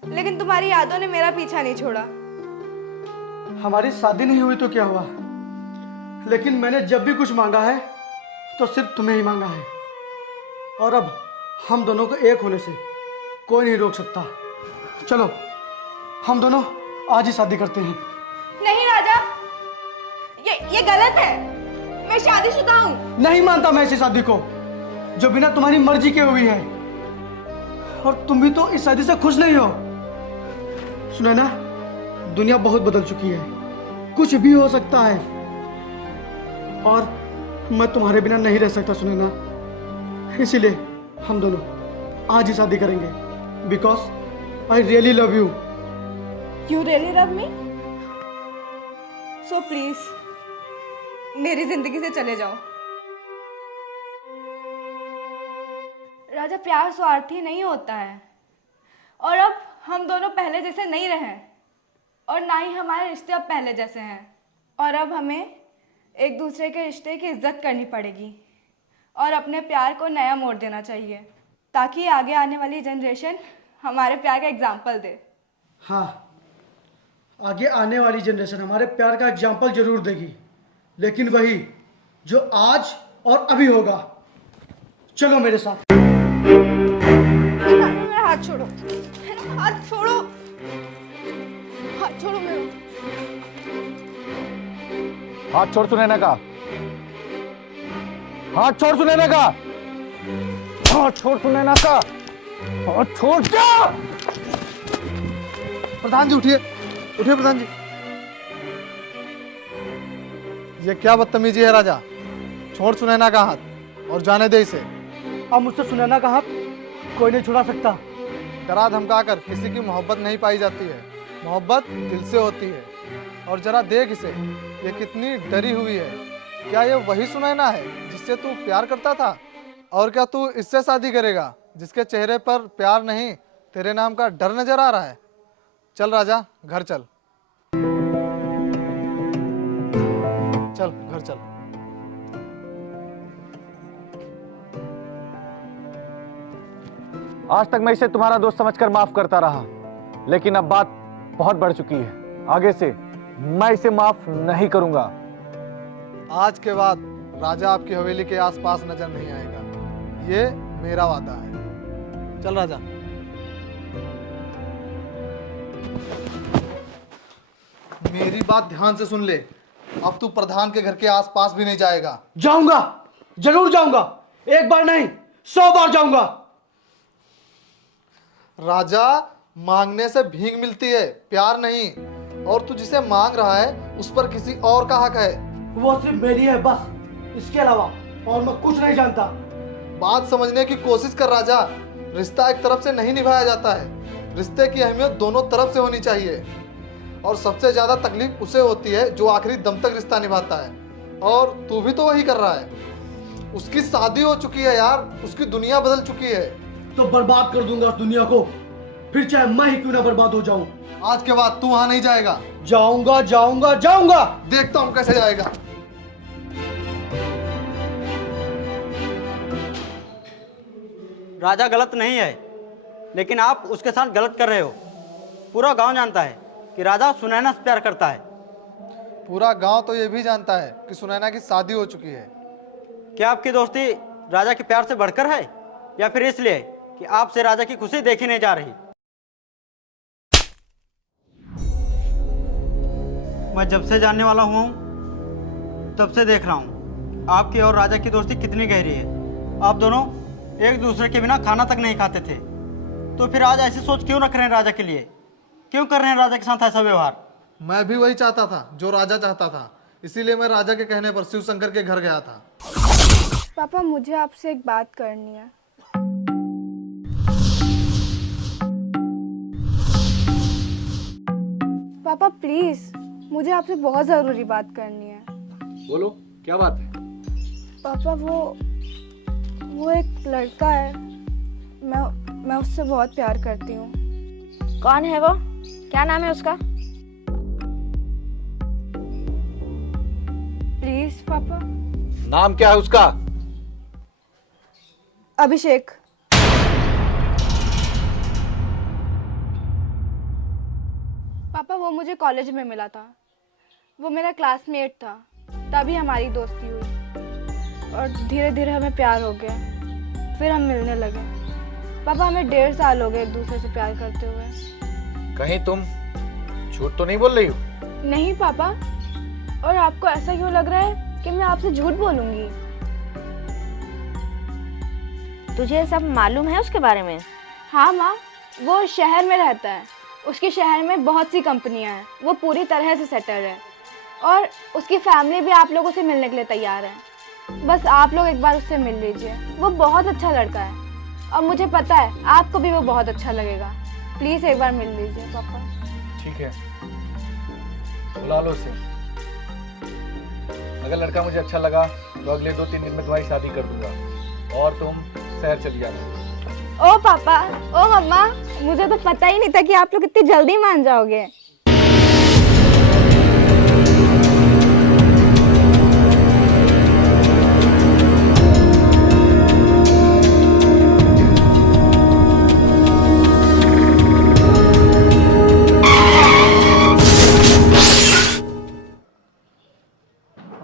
लेकिन तुम्हारी यादों ने मेरा पीछा नहीं छोड़ा। हमारी शादी नहीं हुई तो क्या हुआ, लेकिन मैंने जब भी कुछ मांगा है तो सिर्फ तुम्हें ही मांगा है, और अब हम दोनों को एक होने से कोई नहीं रोक सकता। चलो हम दोनों आज ही शादी करते हैं। नहीं राजा, ये गलत है। मैं शादीशुदा हूँ। नहीं मानता मैं ऐसी शादी को जो बिना तुम्हारी मर्जी के हुई है, और तुम भी तो इस शादी से खुश नहीं हो। सुनैना, दुनिया बहुत बदल चुकी है, कुछ भी हो सकता है, और मैं तुम्हारे बिना नहीं रह सकता सुनैना। इसीलिए हम दोनों आज ही शादी करेंगे, because I really love you. You really love me? So please, मेरी जिंदगी से चले जाओ। राजा, प्यार स्वार्थी नहीं होता है, और अब हम दोनों पहले जैसे नहीं रहे, और ना ही हमारे रिश्ते अब पहले जैसे हैं, और अब हमें एक दूसरे के रिश्ते की इज्जत करनी पड़ेगी और अपने प्यार को नया मोड़ देना चाहिए, ताकि आगे आने वाली जनरेशन हमारे प्यार का एग्जाम्पल दे। हाँ, आगे आने वाली जनरेशन हमारे प्यार का एग्जाम्पल जरूर देगी, लेकिन वही जो आज और अभी होगा। चलो मेरे साथ। मेरा हाथ छोड़ो, हाथ छोड़ो, हाथ छोड़ो मेरा। हाथ छोड़ सुनैना का, हाथ छोड़ सुनैना का, हाथ छोड़ सुनैना का, हाथ छोड़। क्या? प्रधान जी उठिए, उठिए प्रधान जी। ये क्या बदतमीजी है राजा? छोड़ सुनैना का हाथ और जाने दे इसे। अब मुझसे सुनैना का हाथ कोई नहीं छुड़ा सकता। डरा धमका कर किसी की मोहब्बत नहीं पाई जाती है, मोहब्बत दिल से होती है। और जरा देख इसे, ये कितनी डरी हुई है। क्या ये वही सुनैना है जिससे तू प्यार करता था? और क्या तू इससे शादी करेगा जिसके चेहरे पर प्यार नहीं, तेरे नाम का डर नजर आ रहा है? चल राजा, घर चल, चल घर चल। आज तक मैं इसे तुम्हारा दोस्त समझकर माफ करता रहा, लेकिन अब बात बहुत बढ़ चुकी है। आगे से मैं इसे माफ नहीं करूंगा। आज के बाद राजा आपकी हवेली के आसपास नजर नहीं आएगा, ये मेरा वादा है। चल राजा। मेरी बात ध्यान से सुन ले, अब तू प्रधान के घर के आसपास भी नहीं जाएगा। जाऊंगा, जरूर जाऊंगा, एक बार नहीं 100 बार जाऊंगा। राजा, मांगने से भीख मिलती है, प्यार नहीं। और तू जिसे मांग रहा है उस पर किसी और का हक है। वो सिर्फ मेरी है बस, इसके अलावा और मैं कुछ नहीं जानता। बात समझने की कोशिश कर राजा, रिश्ता एक तरफ से नहीं निभाया जाता है, रिश्ते की अहमियत दोनों तरफ से होनी चाहिए। और सबसे ज्यादा तकलीफ उसे होती है जो आखिरी दम तक रिश्ता निभाता है, और तू भी तो वही कर रहा है। उसकी शादी हो चुकी है यार, उसकी दुनिया बदल चुकी है, तो बर्बाद कर दूंगा उस दुनिया को, फिर चाहे मैं ही क्यों ना बर्बाद हो जाऊं। आज के बाद तू वहां नहीं जाएगा। जाऊंगा जाऊंगा जाऊंगा। देखता हूं कैसे जाएगा। राजा गलत नहीं है, लेकिन आप उसके साथ गलत कर रहे हो। पूरा गांव जानता है कि राजा सुनैना से प्यार करता है। पूरा गांव तो ये भी जानता है कि सुनैना की शादी हो चुकी है। क्या आपकी दोस्ती राजा के प्यार से बढ़कर है, या फिर इसलिए कि आपसे राजा की खुशी देखी नहीं जा रही? मैं जब से जानने वाला हुआ हूं तब से देख रहा हूं आपकी और राजा की दोस्ती कितनी गहरी है। आप दोनों एक दूसरे के बिना खाना तक नहीं खाते थे, तो फिर आज ऐसी सोच क्यों रख रहे हैं राजा के लिए? क्यों कर रहे हैं राजा के साथ ऐसा व्यवहार? मैं भी वही चाहता था जो राजा चाहता था, इसीलिए मैं राजा के कहने पर शिव शंकर के घर गया था। पापा मुझे आपसे एक बात करनी है। पापा प्लीज, मुझे आपसे बहुत ज़रूरी बात करनी है। बोलो, क्या बात है? पापा वो एक लड़का है, मैं उससे बहुत प्यार करती हूँ। कौन है वो? क्या नाम है उसका? प्लीज पापा। नाम क्या है उसका? अभिषेक। पापा वो मुझे कॉलेज में मिला था, वो मेरा क्लासमेट था, तभी हमारी दोस्ती हुई और धीरे धीरे हमें प्यार हो गया, फिर हम मिलने लगे। पापा हमें 1.5 साल हो गए एक दूसरे से प्यार करते हुए। कहीं तुम झूठ तो नहीं बोल रही हो? नहीं पापा, और आपको ऐसा क्यों लग रहा है कि मैं आपसे झूठ बोलूंगी? तुझे सब मालूम है उसके बारे में? हाँ माँ, वो शहर में रहता है, उसके शहर में बहुत सी कंपनियां हैं, वो पूरी तरह से सेटल है और उसकी फैमिली भी आप लोगों से मिलने के लिए तैयार है। बस आप लोग एक बार उससे मिल लीजिए, वो बहुत अच्छा लड़का है और मुझे पता है आपको भी वो बहुत अच्छा लगेगा। प्लीज़ एक बार मिल लीजिए पापा। ठीक है, बुला लो उसे। अगर लड़का मुझे अच्छा लगा तो अगले 2-3 दिन में तुम्हारी शादी कर दूंगा और तुम शहर चली जाना। ओ पापा, ओ मम्मा, मुझे तो पता ही नहीं था कि आप लोग इतनी जल्दी मान जाओगे।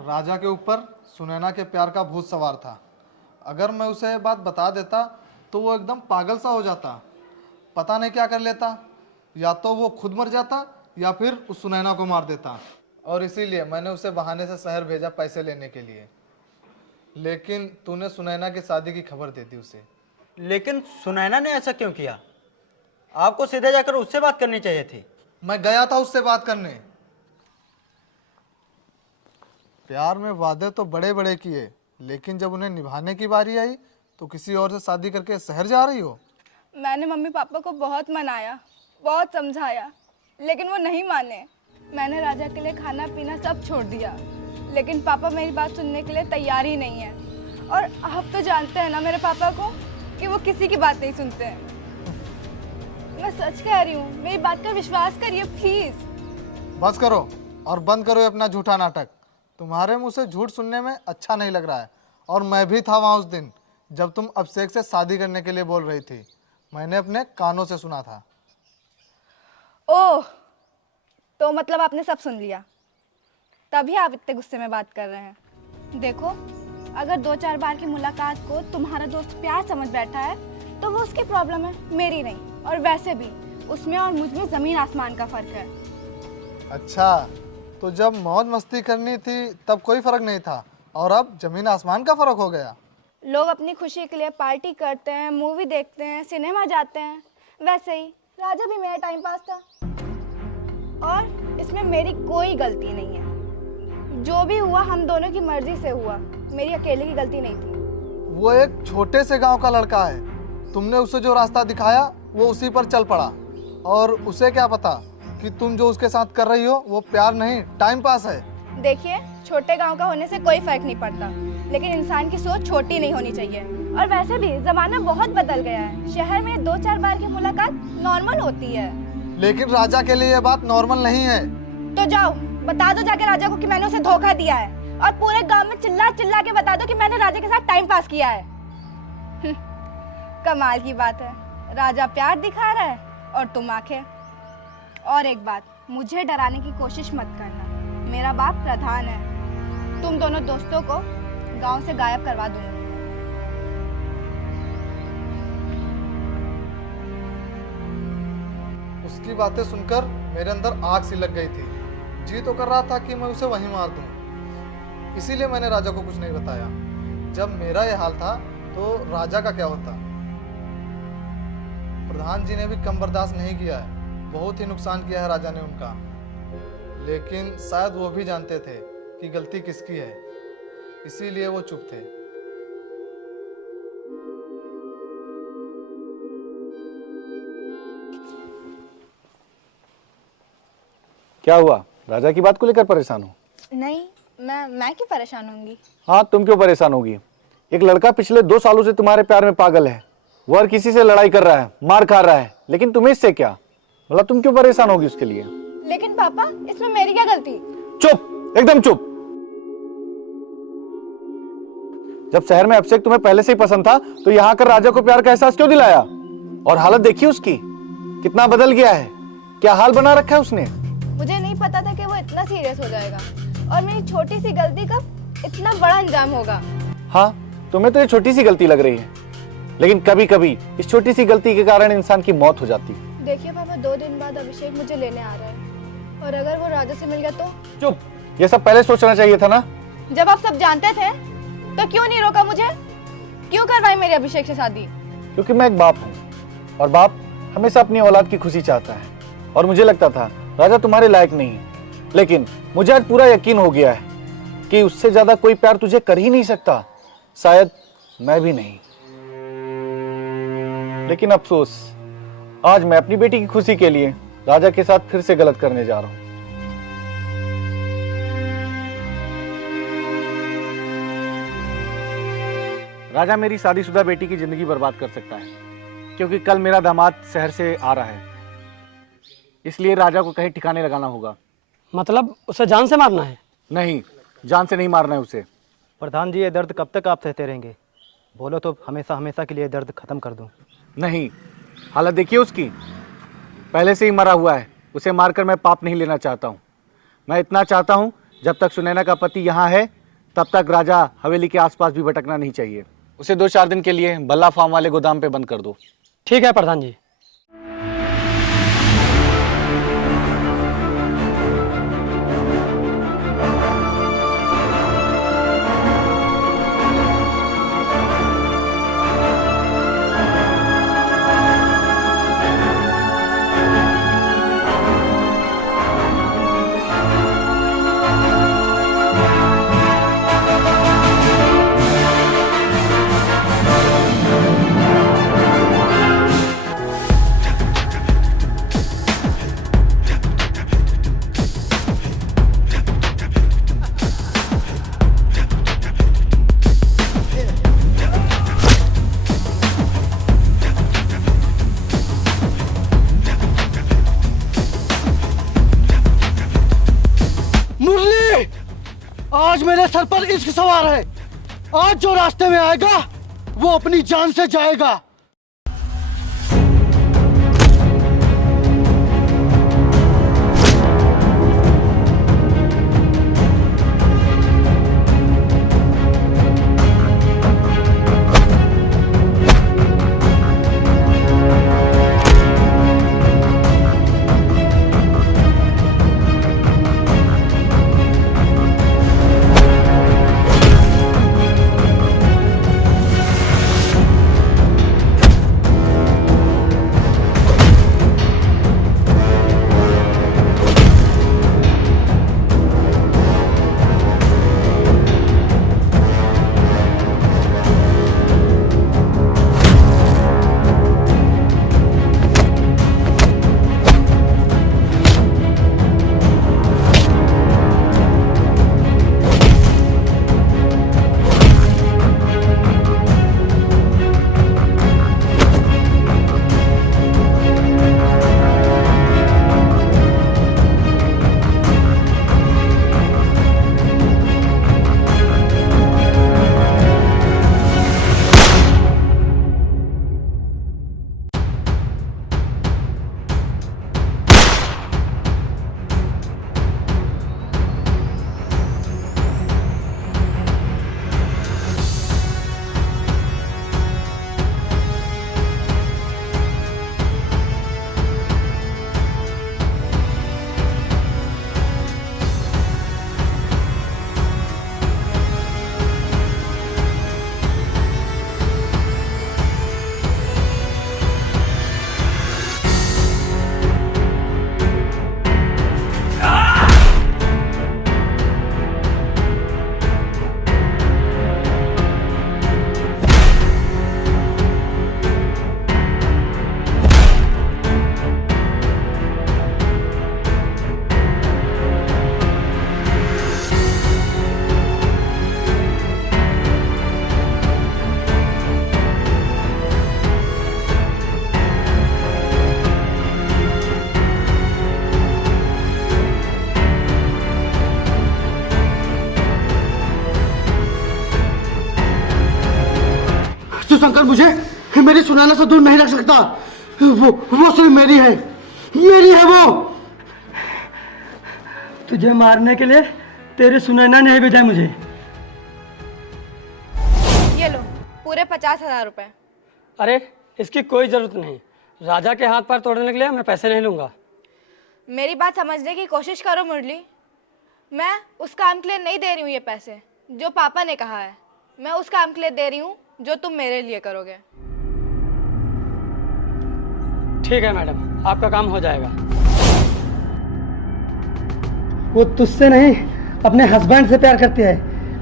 राजा के ऊपर सुनैना के प्यार का भूत सवार था। अगर मैं उसे ये बात बता देता तो वो एकदम पागल सा हो जाता, पता नहीं क्या कर लेता, या तो वो खुद मर जाता या फिर उस सुनैना को मार देता। और इसीलिए मैंने उसे बहाने से शहर भेजा पैसे लेने के लिए, लेकिन तूने सुनैना की शादी की खबर दे दी उसे। लेकिन सुनैना ने ऐसा क्यों किया? आपको सीधे जाकर उससे बात करनी चाहिए थी। मैं गया था उससे बात करने। प्यार में वादे तो बड़े बड़े किए, लेकिन जब उन्हें निभाने की बारी आई तो किसी और से शादी करके शहर जा रही हो। मैंने मम्मी पापा को बहुत मनाया, बहुत समझाया, लेकिन वो नहीं माने। मैंने राजा के लिए खाना पीना सब छोड़ दिया, लेकिन पापा मेरी बात सुनने के लिए तैयार ही नहीं है। और आप तो जानते हैं ना मेरे पापा को, कि वो किसी की बात नहीं सुनते हैं। मैं सच कह रही हूँ, मेरी बात का विश्वास करिए प्लीज। बस करो और बंद करो अपना झूठा नाटक। तुम्हारे मुंह से झूठ सुनने में अच्छा नहीं लग रहा है। और मैं भी था वहाँ उस दिन जब तुम अभिषेक से शादी करने के लिए बोल रही थी, मैंने अपने कानों से सुना था। ओह, तो मतलब आपने सब सुन लिया, तभी आप इतने गुस्से में बात कर रहे हैं। देखो, अगर 2-4 बार की मुलाकात को तुम्हारा दोस्त प्यार समझ बैठा है तो वो उसकी प्रॉब्लम है, मेरी नहीं। और वैसे भी उसमें और मुझ में ज़मीन आसमान का फ़र्क है। अच्छा, तो जब मौज मस्ती करनी थी तब कोई फ़र्क नहीं था, और अब ज़मीन आसमान का फ़र्क हो गया। लोग अपनी खुशी के लिए पार्टी करते हैं, मूवी देखते हैं, सिनेमा जाते हैं, वैसे ही राजा भी मेरा टाइम पास था। और इसमें मेरी कोई गलती नहीं है। जो भी हुआ हम दोनों की मर्जी से हुआ, मेरी अकेले की गलती नहीं थी। वो एक छोटे से गांव का लड़का है, तुमने उसे जो रास्ता दिखाया वो उसी पर चल पड़ा। और उसे क्या पता कि तुम जो उसके साथ कर रही हो वो प्यार नहीं, टाइम पास है। देखिए, छोटे गांव का होने से कोई फर्क नहीं पड़ता, लेकिन इंसान की सोच छोटी नहीं होनी चाहिए। और वैसे भी जमाना बहुत बदल गया है। शहर में 2-4 बार की मुलाकात नॉर्मल होती है। लेकिन राजा के लिए ये बात नॉर्मल नहीं है। तो जाओ बता दो जाके राजा को कि मैंने उसे धोखा दिया है, और पूरे गांव में चिल्ला चिल्ला के बता दो कि मैंने राजा के साथ टाइम पास किया है। कमाल की बात है, राजा प्यार दिखा रहा है और तुम आंखें। और एक बात, मुझे डराने की कोशिश मत करना, मेरा बाप प्रधान है। तुम दोनों दोस्तों को गांव से गायब करवा दूंगी। उसकी बातें सुनकर मेरे अंदर आग सी लग गई थी। जी तो कर रहा था कि मैं उसे वहीं मार दूं। इसीलिए मैंने राजा को कुछ नहीं बताया। जब मेरा ये हाल था तो राजा का क्या होता। प्रधान जी ने भी कम बर्दाश्त नहीं किया है, बहुत ही नुकसान किया है राजा ने उनका। लेकिन शायद वो भी जानते थे कि गलती किसकी है, इसीलिए वो चुप थे। क्या हुआ, राजा की बात को लेकर परेशान हो? नहीं, मैं क्यों परेशान होंगी? हाँ, तुम क्यों परेशान होगी? एक लड़का पिछले 2 सालों से तुम्हारे प्यार में पागल है। वो हर किसी से लड़ाई कर रहा है, मार खा रहा है, लेकिन तुम्हें इससे क्या? मतलब तुम क्यों परेशान होगी उसके लिए? लेकिन पापा, इसमें मेरी क्या गलती? चुप, एकदम चुप। जब शहर में अभिषेक तुम्हें पहले से ही पसंद था तो यहाँ कर राजा को प्यार का एहसास क्यों दिलाया? और हालत देखी उसकी, कितना बदल गया है, क्या हाल बना रखा है उसने। मुझे नहीं पता था कि वो इतना सीरियस हो जाएगा, और मेरी छोटी सी गलती का इतना बड़ा अंजाम होगा। हाँ, तुम्हें तो ये छोटी सी गलती लग रही है, लेकिन कभी कभी इस छोटी सी गलती के कारण इंसान की मौत हो जाती है। देखिए पापा, 2 दिन बाद अभिषेक मुझे लेने आ रहा है, और अगर वो राजा से मिल गया तो? चुप, ये सब पहले सोचना चाहिए था ना। जब आप सब जानते थे तो क्यों नहीं रोका मुझे? क्यों करवाई मेरे अभिषेक से शादी? क्योंकि मैं एक बाप हूँ, और बाप हमेशा अपनी औलाद की खुशी चाहता है। और मुझे लगता था राजा तुम्हारे लायक नहीं, लेकिन मुझे आज पूरा यकीन हो गया है कि उससे ज्यादा कोई प्यार तुझे कर ही नहीं सकता, शायद मैं भी नहीं। लेकिन अफसोस, आज मैं अपनी बेटी की खुशी के लिए राजा के साथ फिर से गलत करने जा रहा हूं। राजा मेरी शादीशुदा बेटी की जिंदगी बर्बाद कर सकता है, क्योंकि कल मेरा दामाद शहर से आ रहा है, इसलिए राजा को कहीं ठिकाने लगाना होगा। मतलब उसे जान से मारना है? नहीं, जान से नहीं मारना है उसे। प्रधान जी, ये दर्द कब तक आप सहते रहेंगे? बोलो तो हमेशा हमेशा के लिए दर्द खत्म कर दूं। नहीं, हालत देखिए उसकी, पहले से ही मरा हुआ है। उसे मारकर मैं पाप नहीं लेना चाहता हूँ। मैं इतना चाहता हूँ, जब तक सुनैना का पति यहाँ है तब तक राजा हवेली के आसपास भी भटकना नहीं चाहिए। उसे 2-4 दिन के लिए बल्ला फार्म वाले गोदाम पे बंद कर दो। ठीक है प्रधान जी। आज मेरे सर पर इश्क सवार है। आज जो रास्ते में आएगा वो अपनी जान से जाएगा। शिवशंकर मुझे मेरी सुनैना से दूर नहीं रख सकता। वो सिर्फ मेरी है वो। तुझे मारने के लिए तेरे सुनैना ने भेजा मुझे। ये लो पूरे 50,000 रुपए। अरे इसकी कोई जरूरत नहीं, राजा के हाथ पैर तोड़ने के लिए मैं पैसे नहीं लूंगा। मेरी बात समझने की कोशिश करो मुरली, मैं उस काम के लिए नहीं दे रही हूँ ये पैसे जो पापा ने कहा है, मैं उस काम के लिए दे रही हूँ जो तुम मेरे लिए करोगे। ठीक है मैडम, आपका काम हो जाएगा। वो तुझसे नहीं अपने हस्बैंड से प्यार करती है,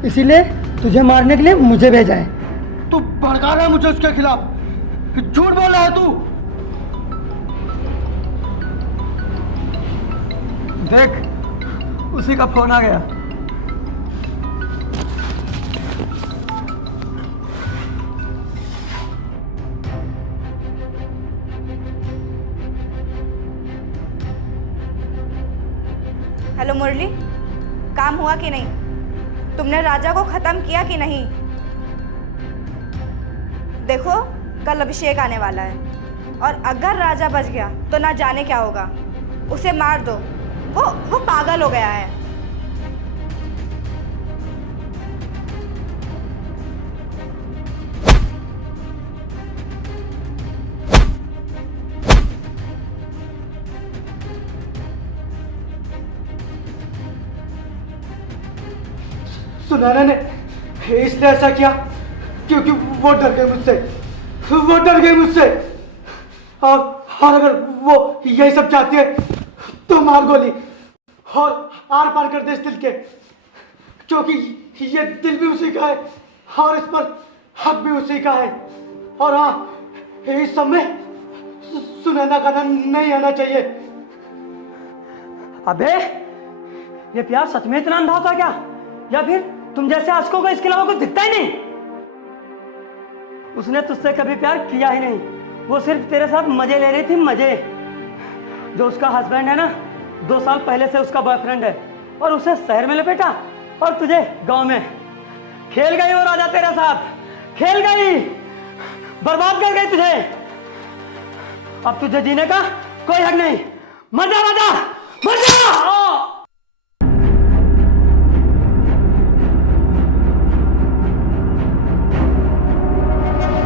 इसीलिए तुझे मारने के लिए मुझे भेजा है। तू भड़का रहा है मुझे उसके खिलाफ, झूठ बोल रहा है तू। देख उसी का फोन आ गया। हेलो मुरली, काम हुआ कि नहीं? तुमने राजा को खत्म किया कि नहीं? देखो कल अभिषेक आने वाला है और अगर राजा बच गया तो ना जाने क्या होगा। उसे मार दो, वो पागल हो गया है। सुनैना ने इसलिए ऐसा किया क्योंकि वो डर गई मुझसे। और अगर वो यही सब चाहती है तो मार गोली और आर पार कर दे इस दिल के, क्योंकि ये दिल भी उसी का है और इस पर हक भी उसी का है। और हाँ, इस सब में सुनैना का नाम नहीं आना चाहिए। अबे ये प्यार सच में इतना अंधा होता क्या, या फिर तुम जैसे आशिकों को इसके अलावा कुछ दिखता ही नहीं? उसने तुझसे कभी प्यार किया ही नहीं, वो सिर्फ तेरे साथ मजे ले रही थी, मजे। जो उसका हस्बैंड है ना, 2 साल पहले से उसका बॉयफ्रेंड है और उसे शहर में लपेटा और तुझे गांव में। खेल गई वो राजा तेरे साथ, खेल गई, बर्बाद कर गई तुझे। अब तुझे जीने का कोई हक नहीं। मजा मजा मजा।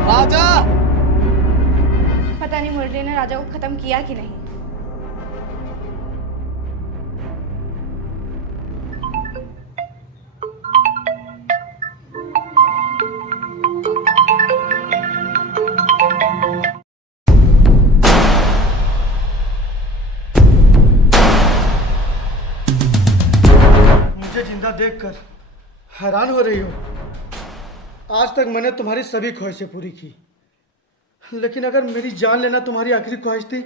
राजा! पता नहीं मुरली ने राजा को खत्म किया कि नहीं। मुझे जिंदा देखकर हैरान हो रही हो। आज तक मैंने तुम्हारी सभी ख्वाहिशें पूरी की, लेकिन अगर मेरी जान लेना तुम्हारी आखिरी ख्वाहिश थी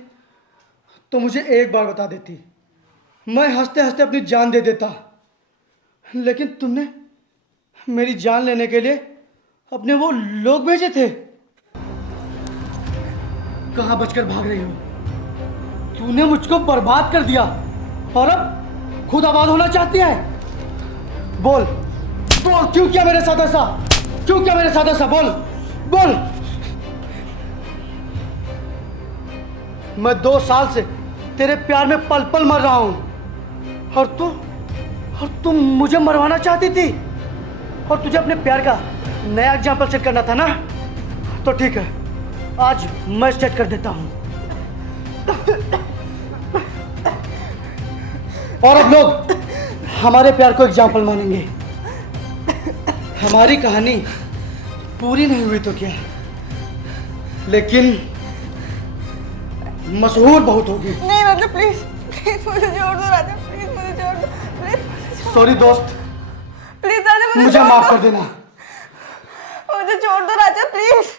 तो मुझे एक बार बता देती, मैं हंसते हंसते अपनी जान दे देता। लेकिन तुमने मेरी जान लेने के लिए अपने वो लोग भेजे थे। कहाँ बचकर भाग रही हो? तूने मुझको बर्बाद कर दिया और अब खुद आबाद होना चाहती है। बोल बोल, क्यों किया मेरे साथ ऐसा? क्यों किया मेरे साथ ऐसा? बोल बोल। मैं 2 साल से तेरे प्यार में पल पल मर रहा हूं और तुम मुझे मरवाना चाहती थी। और तुझे अपने प्यार का नया एग्जाम्पल सेट करना था ना? तो ठीक है, आज मैं सेट कर देता हूं। और अब लोग हमारे प्यार को एग्जाम्पल मानेंगे। हमारी कहानी पूरी नहीं हुई तो क्या, लेकिन मशहूर बहुत होगी। नहीं मतलब प्लीज मुझे छोड़ दो राजा, प्लीज मुझे छोड़ दो, प्लीज। सॉरी दोस्त, प्लीज राजा मुझे माफ कर देना। मुझे छोड़ दो राजा, प्लीज।